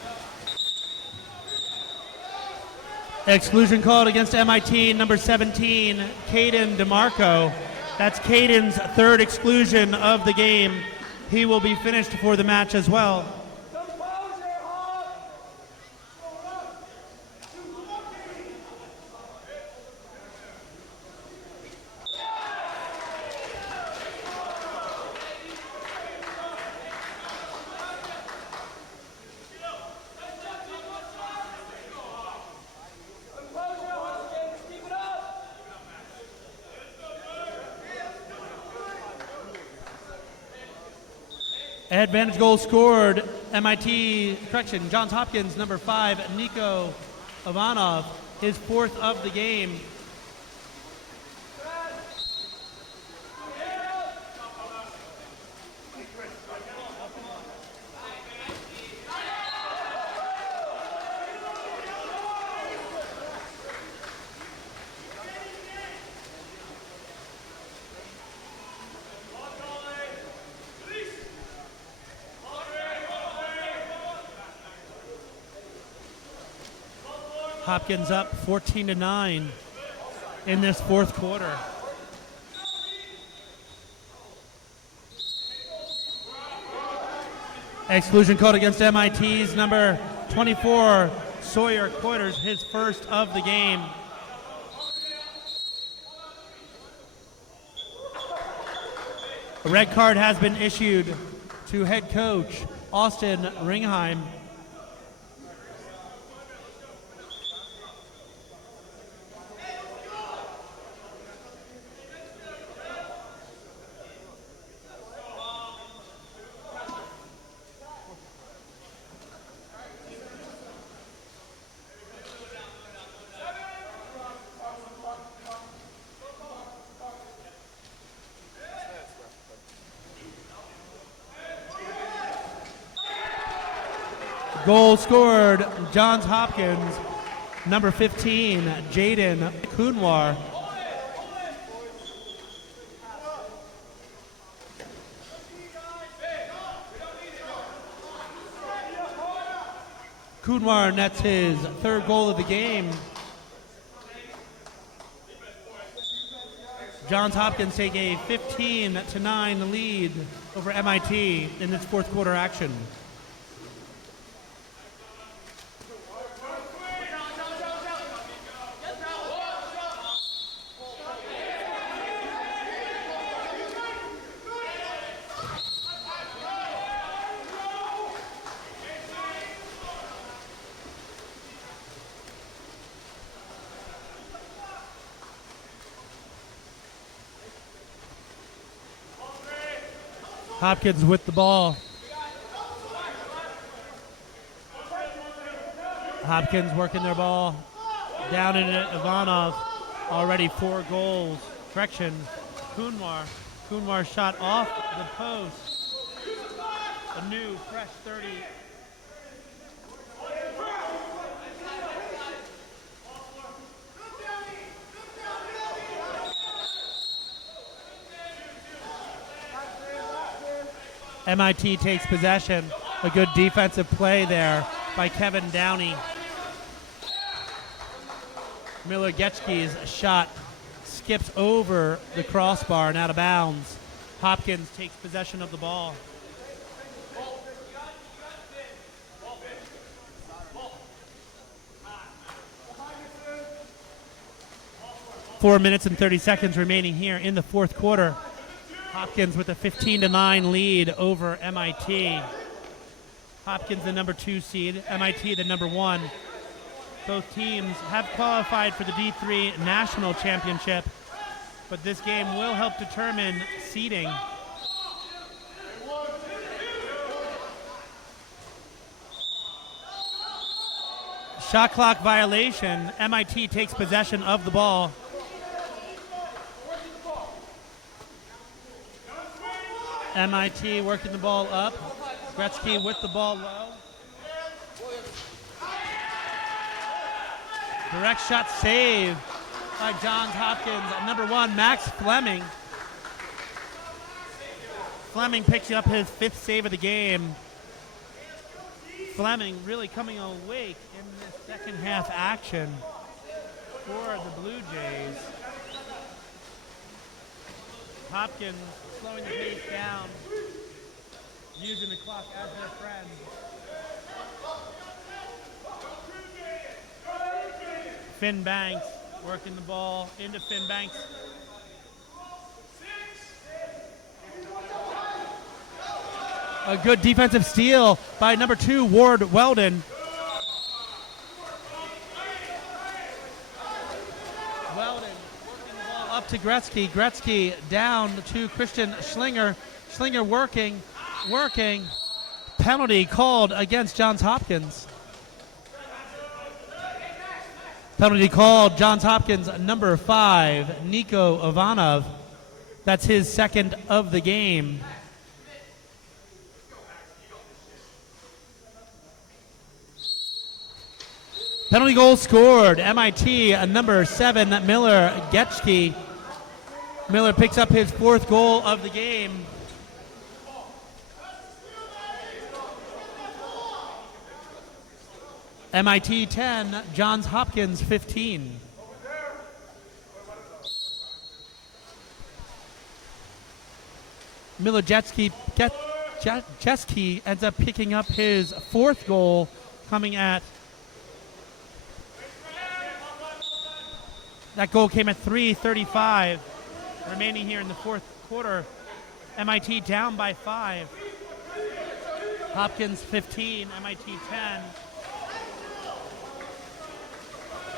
Exclusion called against MIT, number 17, Caden DeMarco. That's Caden's third exclusion of the game. He will be finished for the match as well. Advantage goal scored, Johns Hopkins, number 5, Nico Ivanov, his 4th of the game. Hopkins up 14-9 in this 4th quarter. Exclusion called against MIT's number 24, Sawyer Coiters, his 1st of the game. A red card has been issued to head coach Austin Ringheim. Goal scored, Johns Hopkins, number 15, Jaden Kunwar. Kunwar nets his 3rd goal of the game. Johns Hopkins take a 15-9 lead over MIT in this 4th quarter action. Hopkins with the ball. Hopkins working their ball down into Ivanov. Already 4 goals. Correction, Kunwar. Kunwar shot off the post. A new, fresh 30. MIT takes possession. A good defensive play there by Kevin Downey. Miller Getchke's shot skips over the crossbar and out of bounds. Hopkins takes possession of the ball. Four minutes and 30 seconds remaining here in the 4th quarter. Hopkins with a 15-9 lead over MIT. Hopkins the number 2 seed, MIT the number 1. Both teams have qualified for the D3 National Championship, but this game will help determine seeding. Shot clock violation. MIT takes possession of the ball. MIT working the ball up. Gretzky with the ball low. Direct shot save by Johns Hopkins. Number 1, Max Fleming. Fleming picks up his 5th save of the game. Fleming really coming awake in this 2nd half action for the Blue Jays. Hopkins slowing the pace down. using the clock as their friend. Finn Banks working the ball into Finn Banks. A good defensive steal by number 2, Ward Weldon. Weldon working the ball up to Gretzky. Gretzky down to Christian Schlinger. Schlinger working. Penalty called against Johns Hopkins. Penalty called Johns Hopkins, number 5, Nico Ivanov. That's his second of the game. Penalty goal scored. MIT, number 7, Miller Getschke. Miller picks up his 4th goal of the game. MIT 10, Johns Hopkins 15. Miller Getschke ends up picking up his 4th goal, coming at. That goal came at 3:35 remaining here in the 4th quarter. MIT down by 5. Hopkins 15, MIT 10.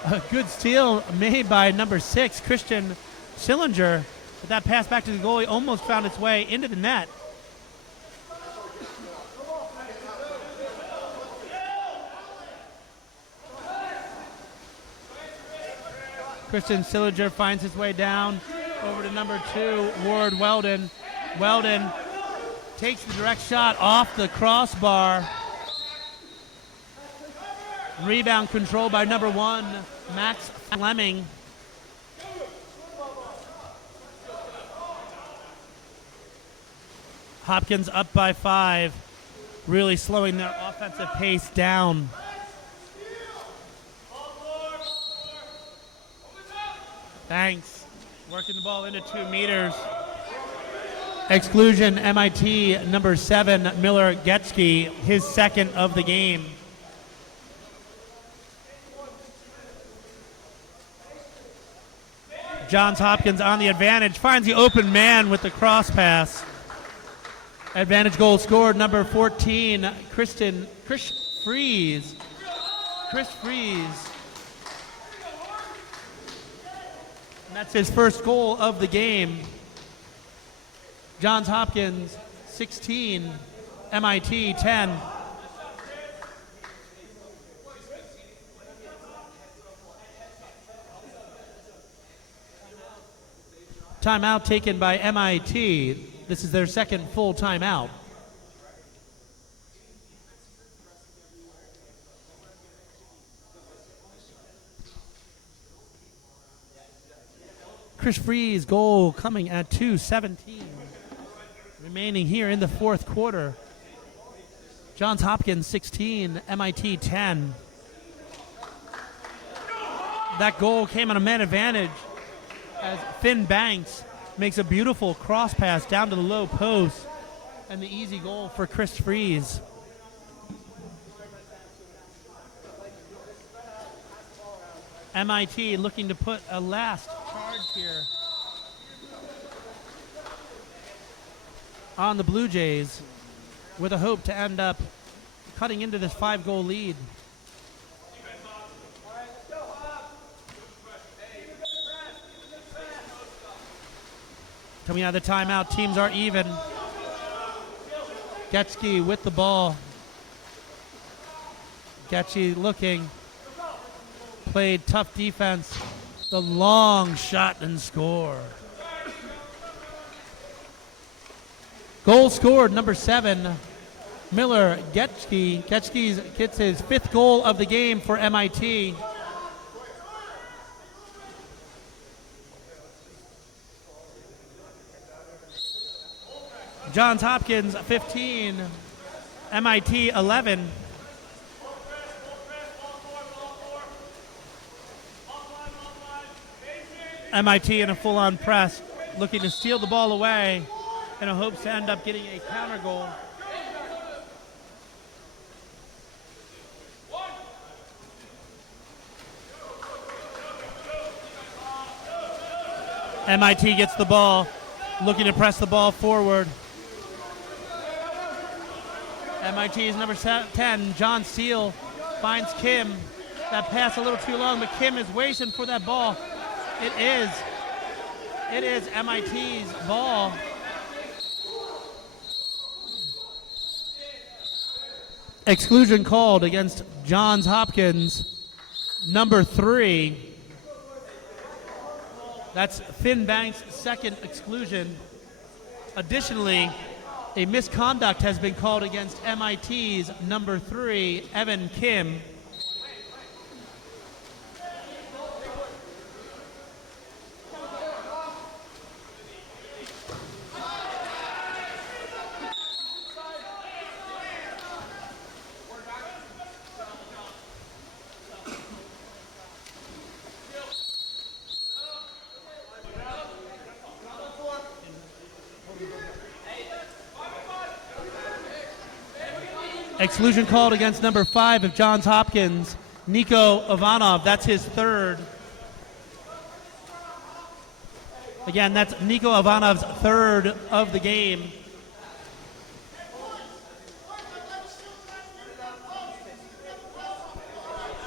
A good steal made by number 6, Christian Schillinger. But that pass back to the goalie almost found its way into the net. Christian Schillinger finds his way down over to number 2, Ward Weldon. Weldon takes the direct shot off the crossbar. Rebound control by number 1, Max Fleming. Hopkins up by 5, really slowing their offensive pace down. Banks working the ball into 2 meters. Exclusion, MIT number 7, Miller Getschke, his 2nd of the game. Johns Hopkins on the advantage, finds the open man with the cross pass. Advantage goal scored, number 14, Chris Freeze. Chris Freeze. And that's his 1st goal of the game. Johns Hopkins 16, MIT 10. Timeout taken by MIT. This is their 2nd full timeout. Chris Freeze goal coming at 2:17 remaining here in the 4th quarter. Johns Hopkins 16, MIT 10. That goal came on a man advantage as Finn Banks makes a beautiful cross pass down to the low post, and the easy goal for Chris Freeze. MIT looking to put a last charge here on the Blue Jays with a hope to end up cutting into this 5-goal lead. Coming out of the timeout, teams are even. Getschke with the ball. Getschke looking. Played tough defense. The long shot and score. Goal scored, number 7, Miller Getschke. Getschke gets his 5th goal of the game for MIT. Johns Hopkins 15, MIT 11. MIT in a full-on press, looking to steal the ball away in hopes to end up getting a counter goal. MIT gets the ball, looking to press the ball forward. MIT's number 10, John Steele, finds Kim. That pass a little too long, but Kim is waiting for that ball. It is MIT's ball. Exclusion called against Johns Hopkins, number 3. That's Finn Banks' second exclusion. Additionally, a misconduct has been called against MIT's number 3, Evan Kim. Exclusion called against number 5 of Johns Hopkins, Nico Ivanov. That's his third. Again, that's Nico Ivanov's third of the game.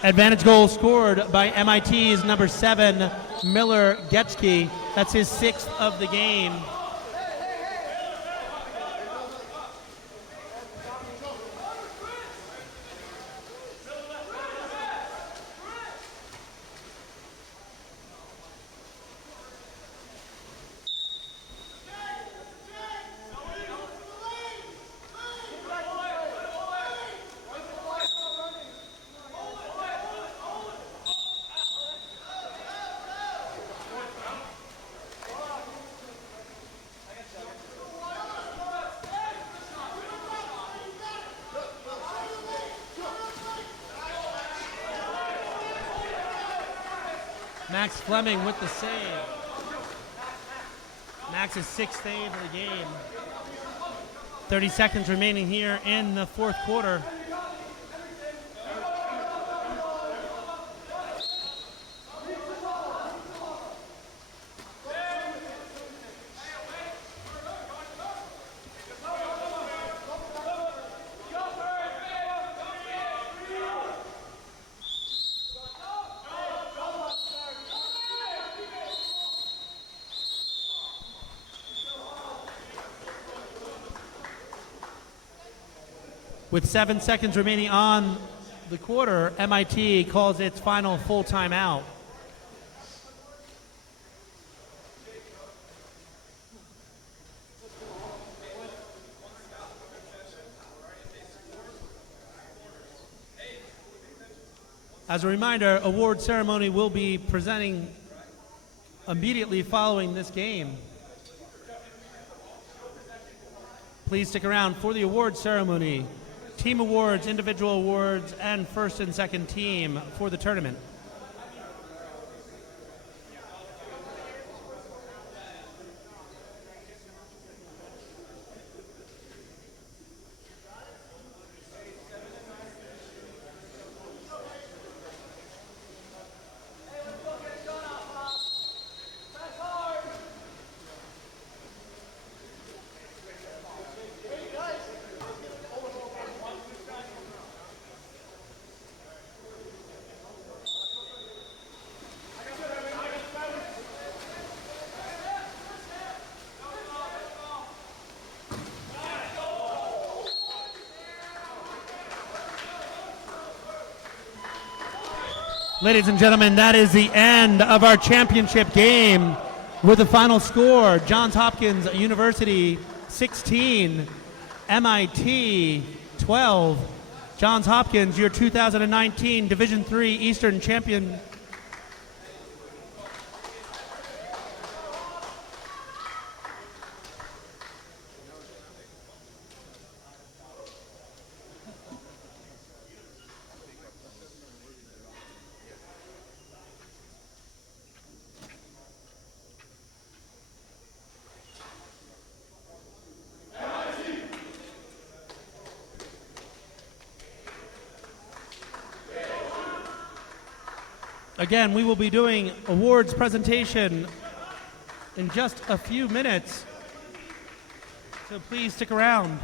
Advantage goal scored by MIT's number 7, Miller Getschke. That's his 6th of the game. Max Fleming with the save. Max's 6th save of the game. 30 seconds remaining here in the fourth quarter. With 7 seconds remaining on the quarter, MIT calls its final full timeout. As a reminder, award ceremony will be presenting immediately following this game. Please stick around for the award ceremony. Team awards, individual awards, and first and second team for the tournament. Ladies and gentlemen, that is the end of our championship game with the final score, Johns Hopkins University 16, MIT 12. Johns Hopkins, your 2019 Division III Eastern Champion. Again, we will be doing awards presentation in just a few minutes. So please stick around.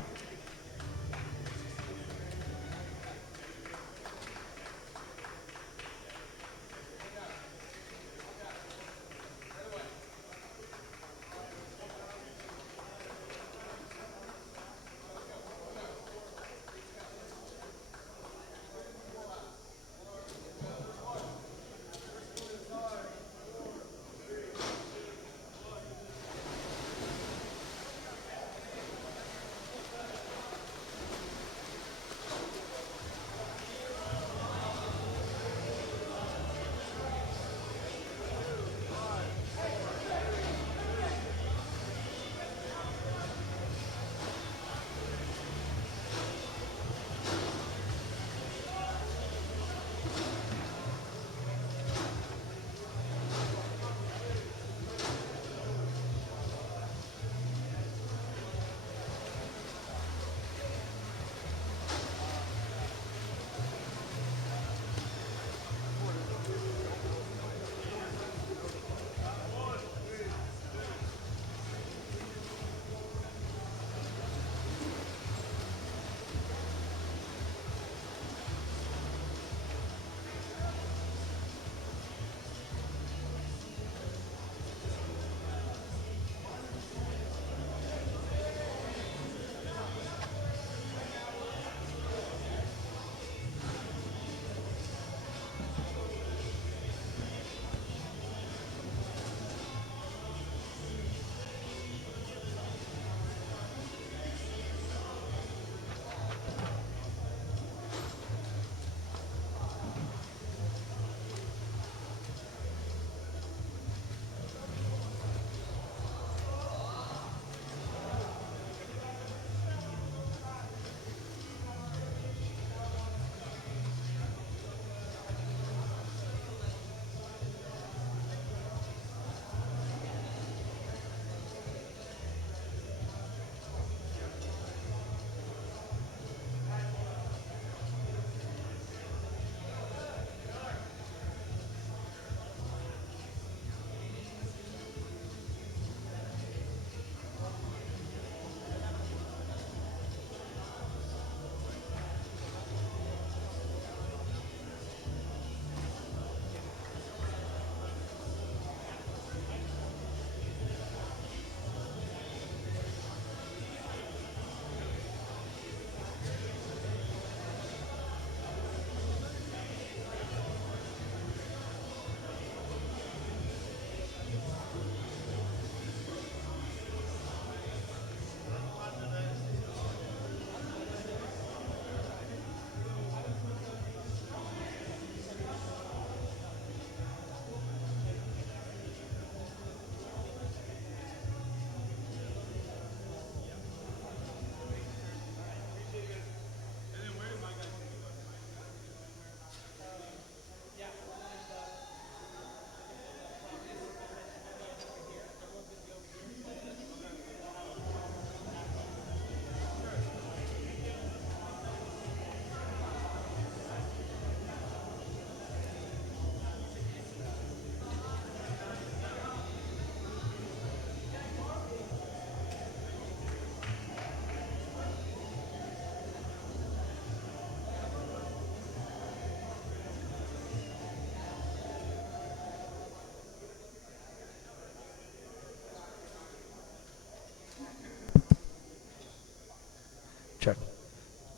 Check.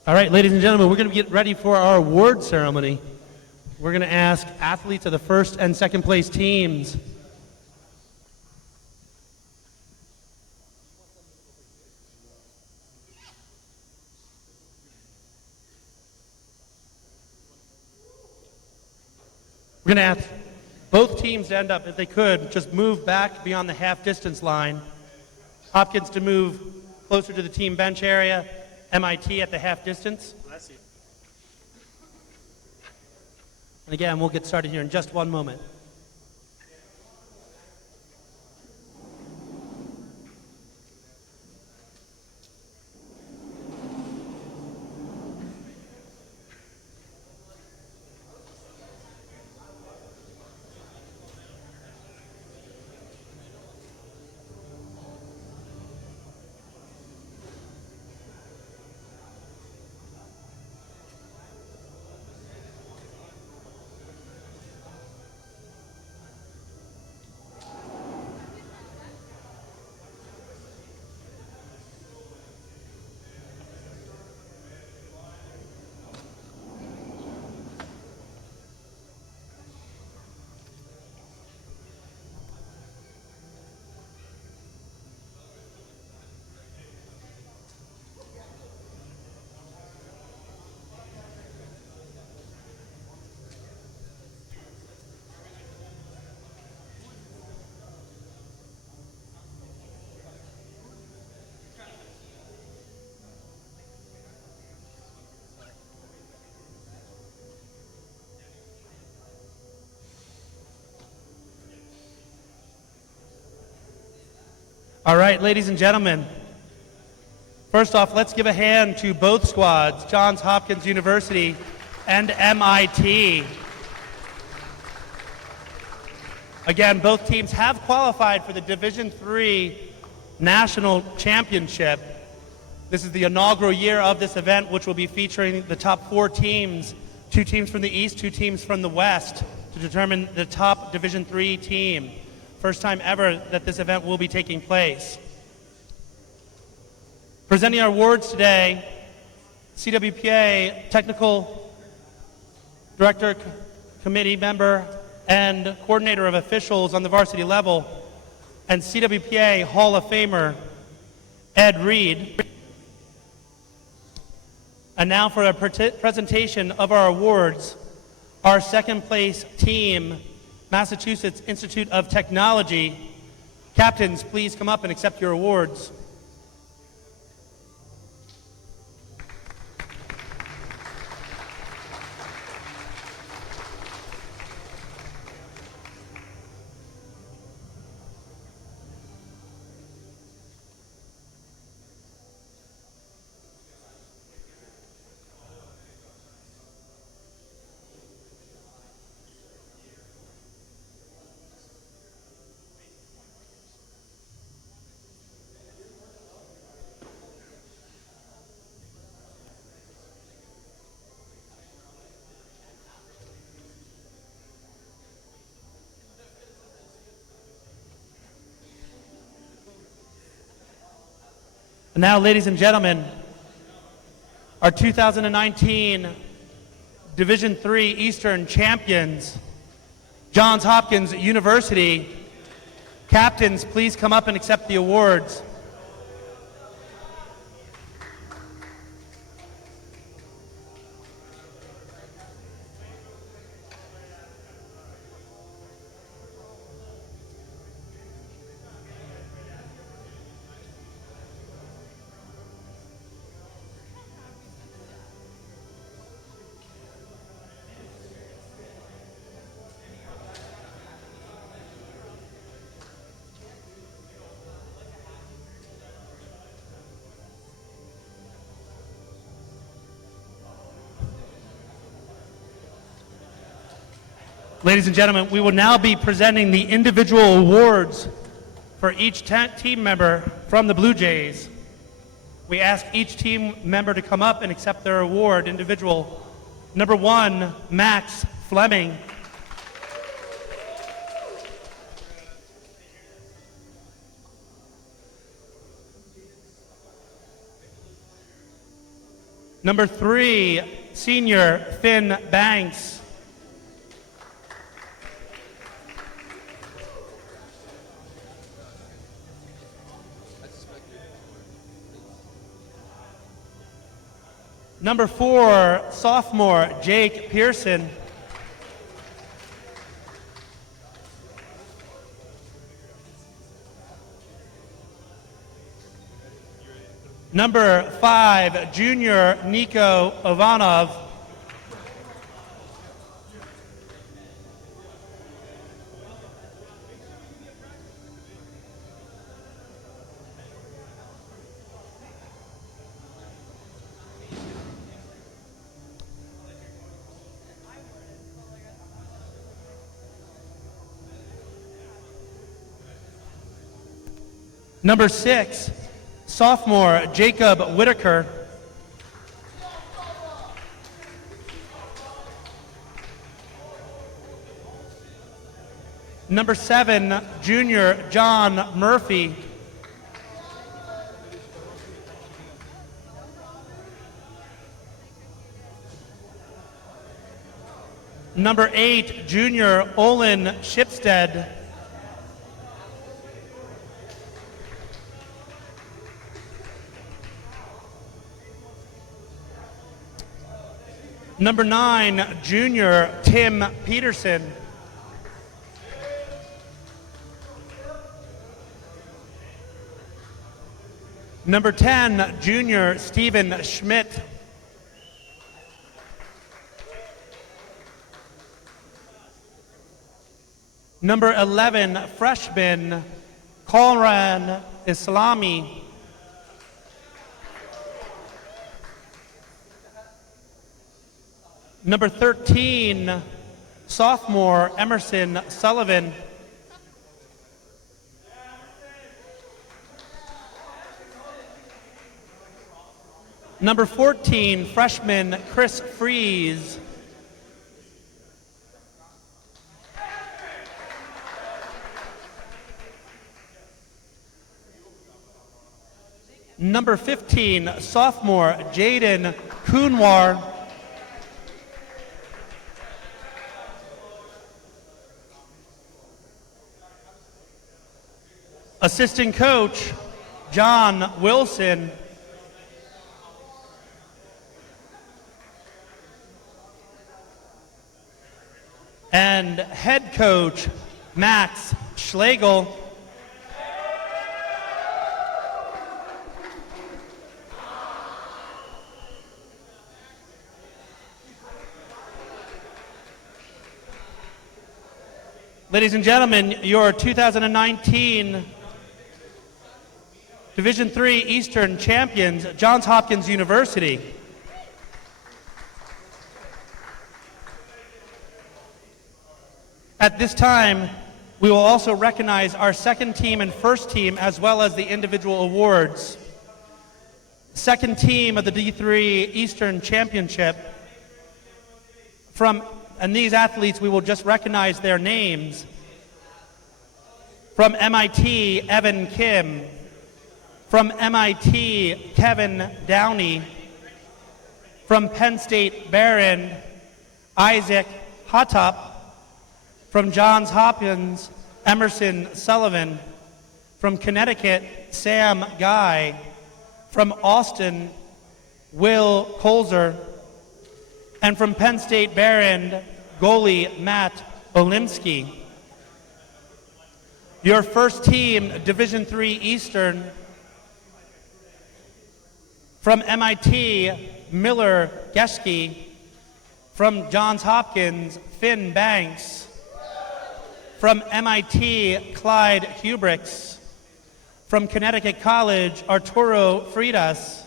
All right, ladies and gentlemen, we're going to get ready for our award ceremony. We're going to ask athletes of the first and second place teams. We're going to ask both teams to end up, if they could, just move back beyond the half distance line. Hopkins to move closer to the team bench area, MIT at the half distance. And again, we'll get started here in just one moment. All right, ladies and gentlemen. First off, let's give a hand to both squads, Johns Hopkins University and MIT. Again, both teams have qualified for the Division III National Championship. This is the inaugural year of this event, which will be featuring the top 4 teams, 2 teams from the East, 2 teams from the West, to determine the top Division III team. First time ever that this event will be taking place. Presenting our awards today, CWPA Technical Director, Committee Member, and Coordinator of Officials on the varsity level, and CWPA Hall of Famer, Ed Reed. And now for a presentation of our awards, our second place team, Massachusetts Institute of Technology. Captains, please come up and accept your awards. And now, ladies and gentlemen, our 2019 Division III Eastern champions, Johns Hopkins University. Captains, please come up and accept the awards. Ladies and gentlemen, we will now be presenting the individual awards for each team member from the Blue Jays. We ask each team member to come up and accept their award individual. Number 1, Max Fleming. Number 3, Senior Finn Banks. Number 4, sophomore Jake Pearson. Number 5, junior Nico Ivanov. Number 6, sophomore Jacob Whitaker. Number 7, junior John Murphy. Number 8, junior Olin Shipstead. Number 9, junior Tim Peterson. Number 10, junior Stephen Schmidt. Number 11, freshman Colran Islami. Number 13, sophomore Emerson Sullivan. Number 14, freshman Chris Fries. Number 15, sophomore Jaden Kunwar. Assistant coach John Wilson. And head coach Max Schlegel. Ladies and gentlemen, your 2019 Division III Eastern champions, Johns Hopkins University. At this time, we will also recognize our second team and first team as well as the individual awards. Second team of the D3 Eastern Championship. And these athletes, we will just recognize their names. From MIT, Evan Kim. From MIT, Kevin Downey. From Penn State, Barron, Isaac Hotop. From Johns Hopkins, Emerson Sullivan. From Connecticut, Sam Guy. From Austin, Will Colzer. And from Penn State Barron, goalie Matt Olimsky. Your first team, Division III Eastern. From MIT, Miller Geschke. From Johns Hopkins, Finn Banks. From MIT, Clyde Hubricks. From Connecticut College, Arturo Fridas.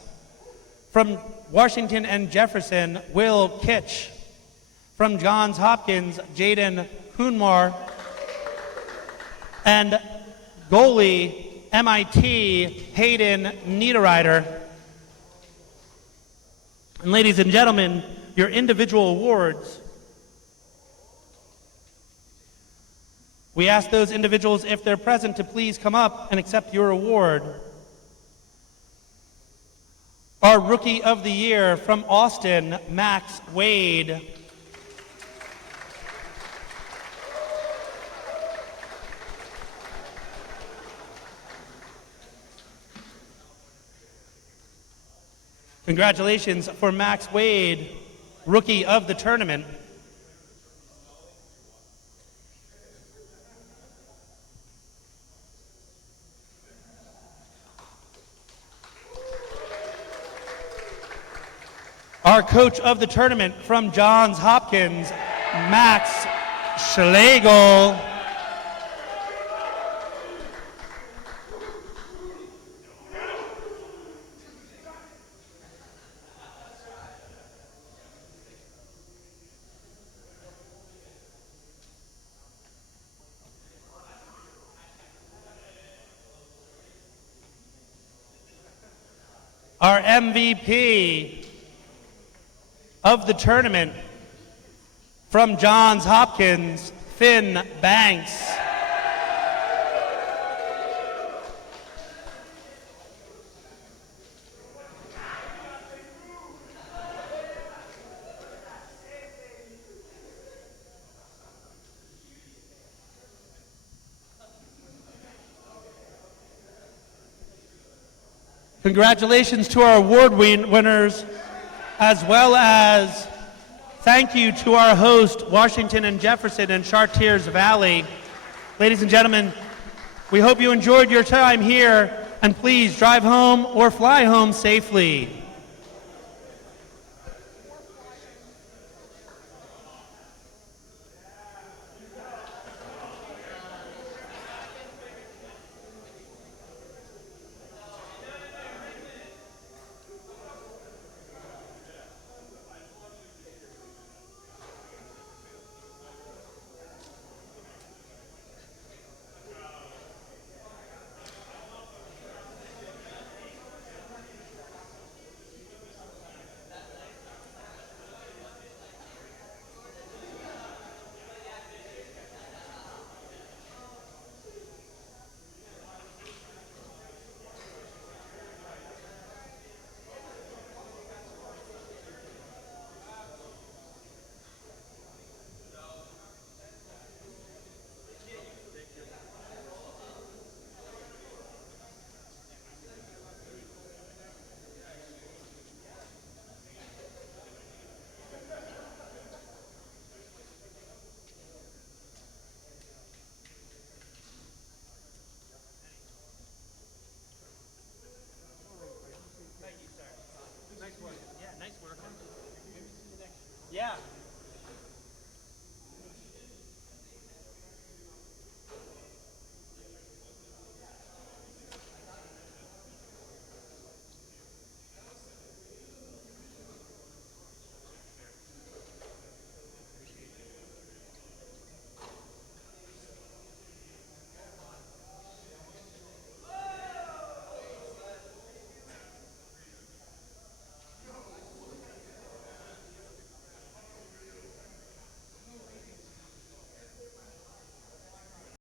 From Washington and Jefferson, Will Kitch. From Johns Hopkins, Jaden Kunmar. And goalie, MIT, Hayden Niederreiter. And ladies and gentlemen, your individual awards. We ask those individuals, if they're present, to please come up and accept your award. Our Rookie of the Year from Austin, Max Wade. Congratulations for Max Wade, Rookie of the Tournament. Our Coach of the Tournament from Johns Hopkins, Max Schlegel. Our MVP of the tournament from Johns Hopkins, Finn Banks. Congratulations to our award winners, as well as thank you to our host, Washington and Jefferson and Chartiers Valley. Ladies and gentlemen, we hope you enjoyed your time here, and please drive home or fly home safely.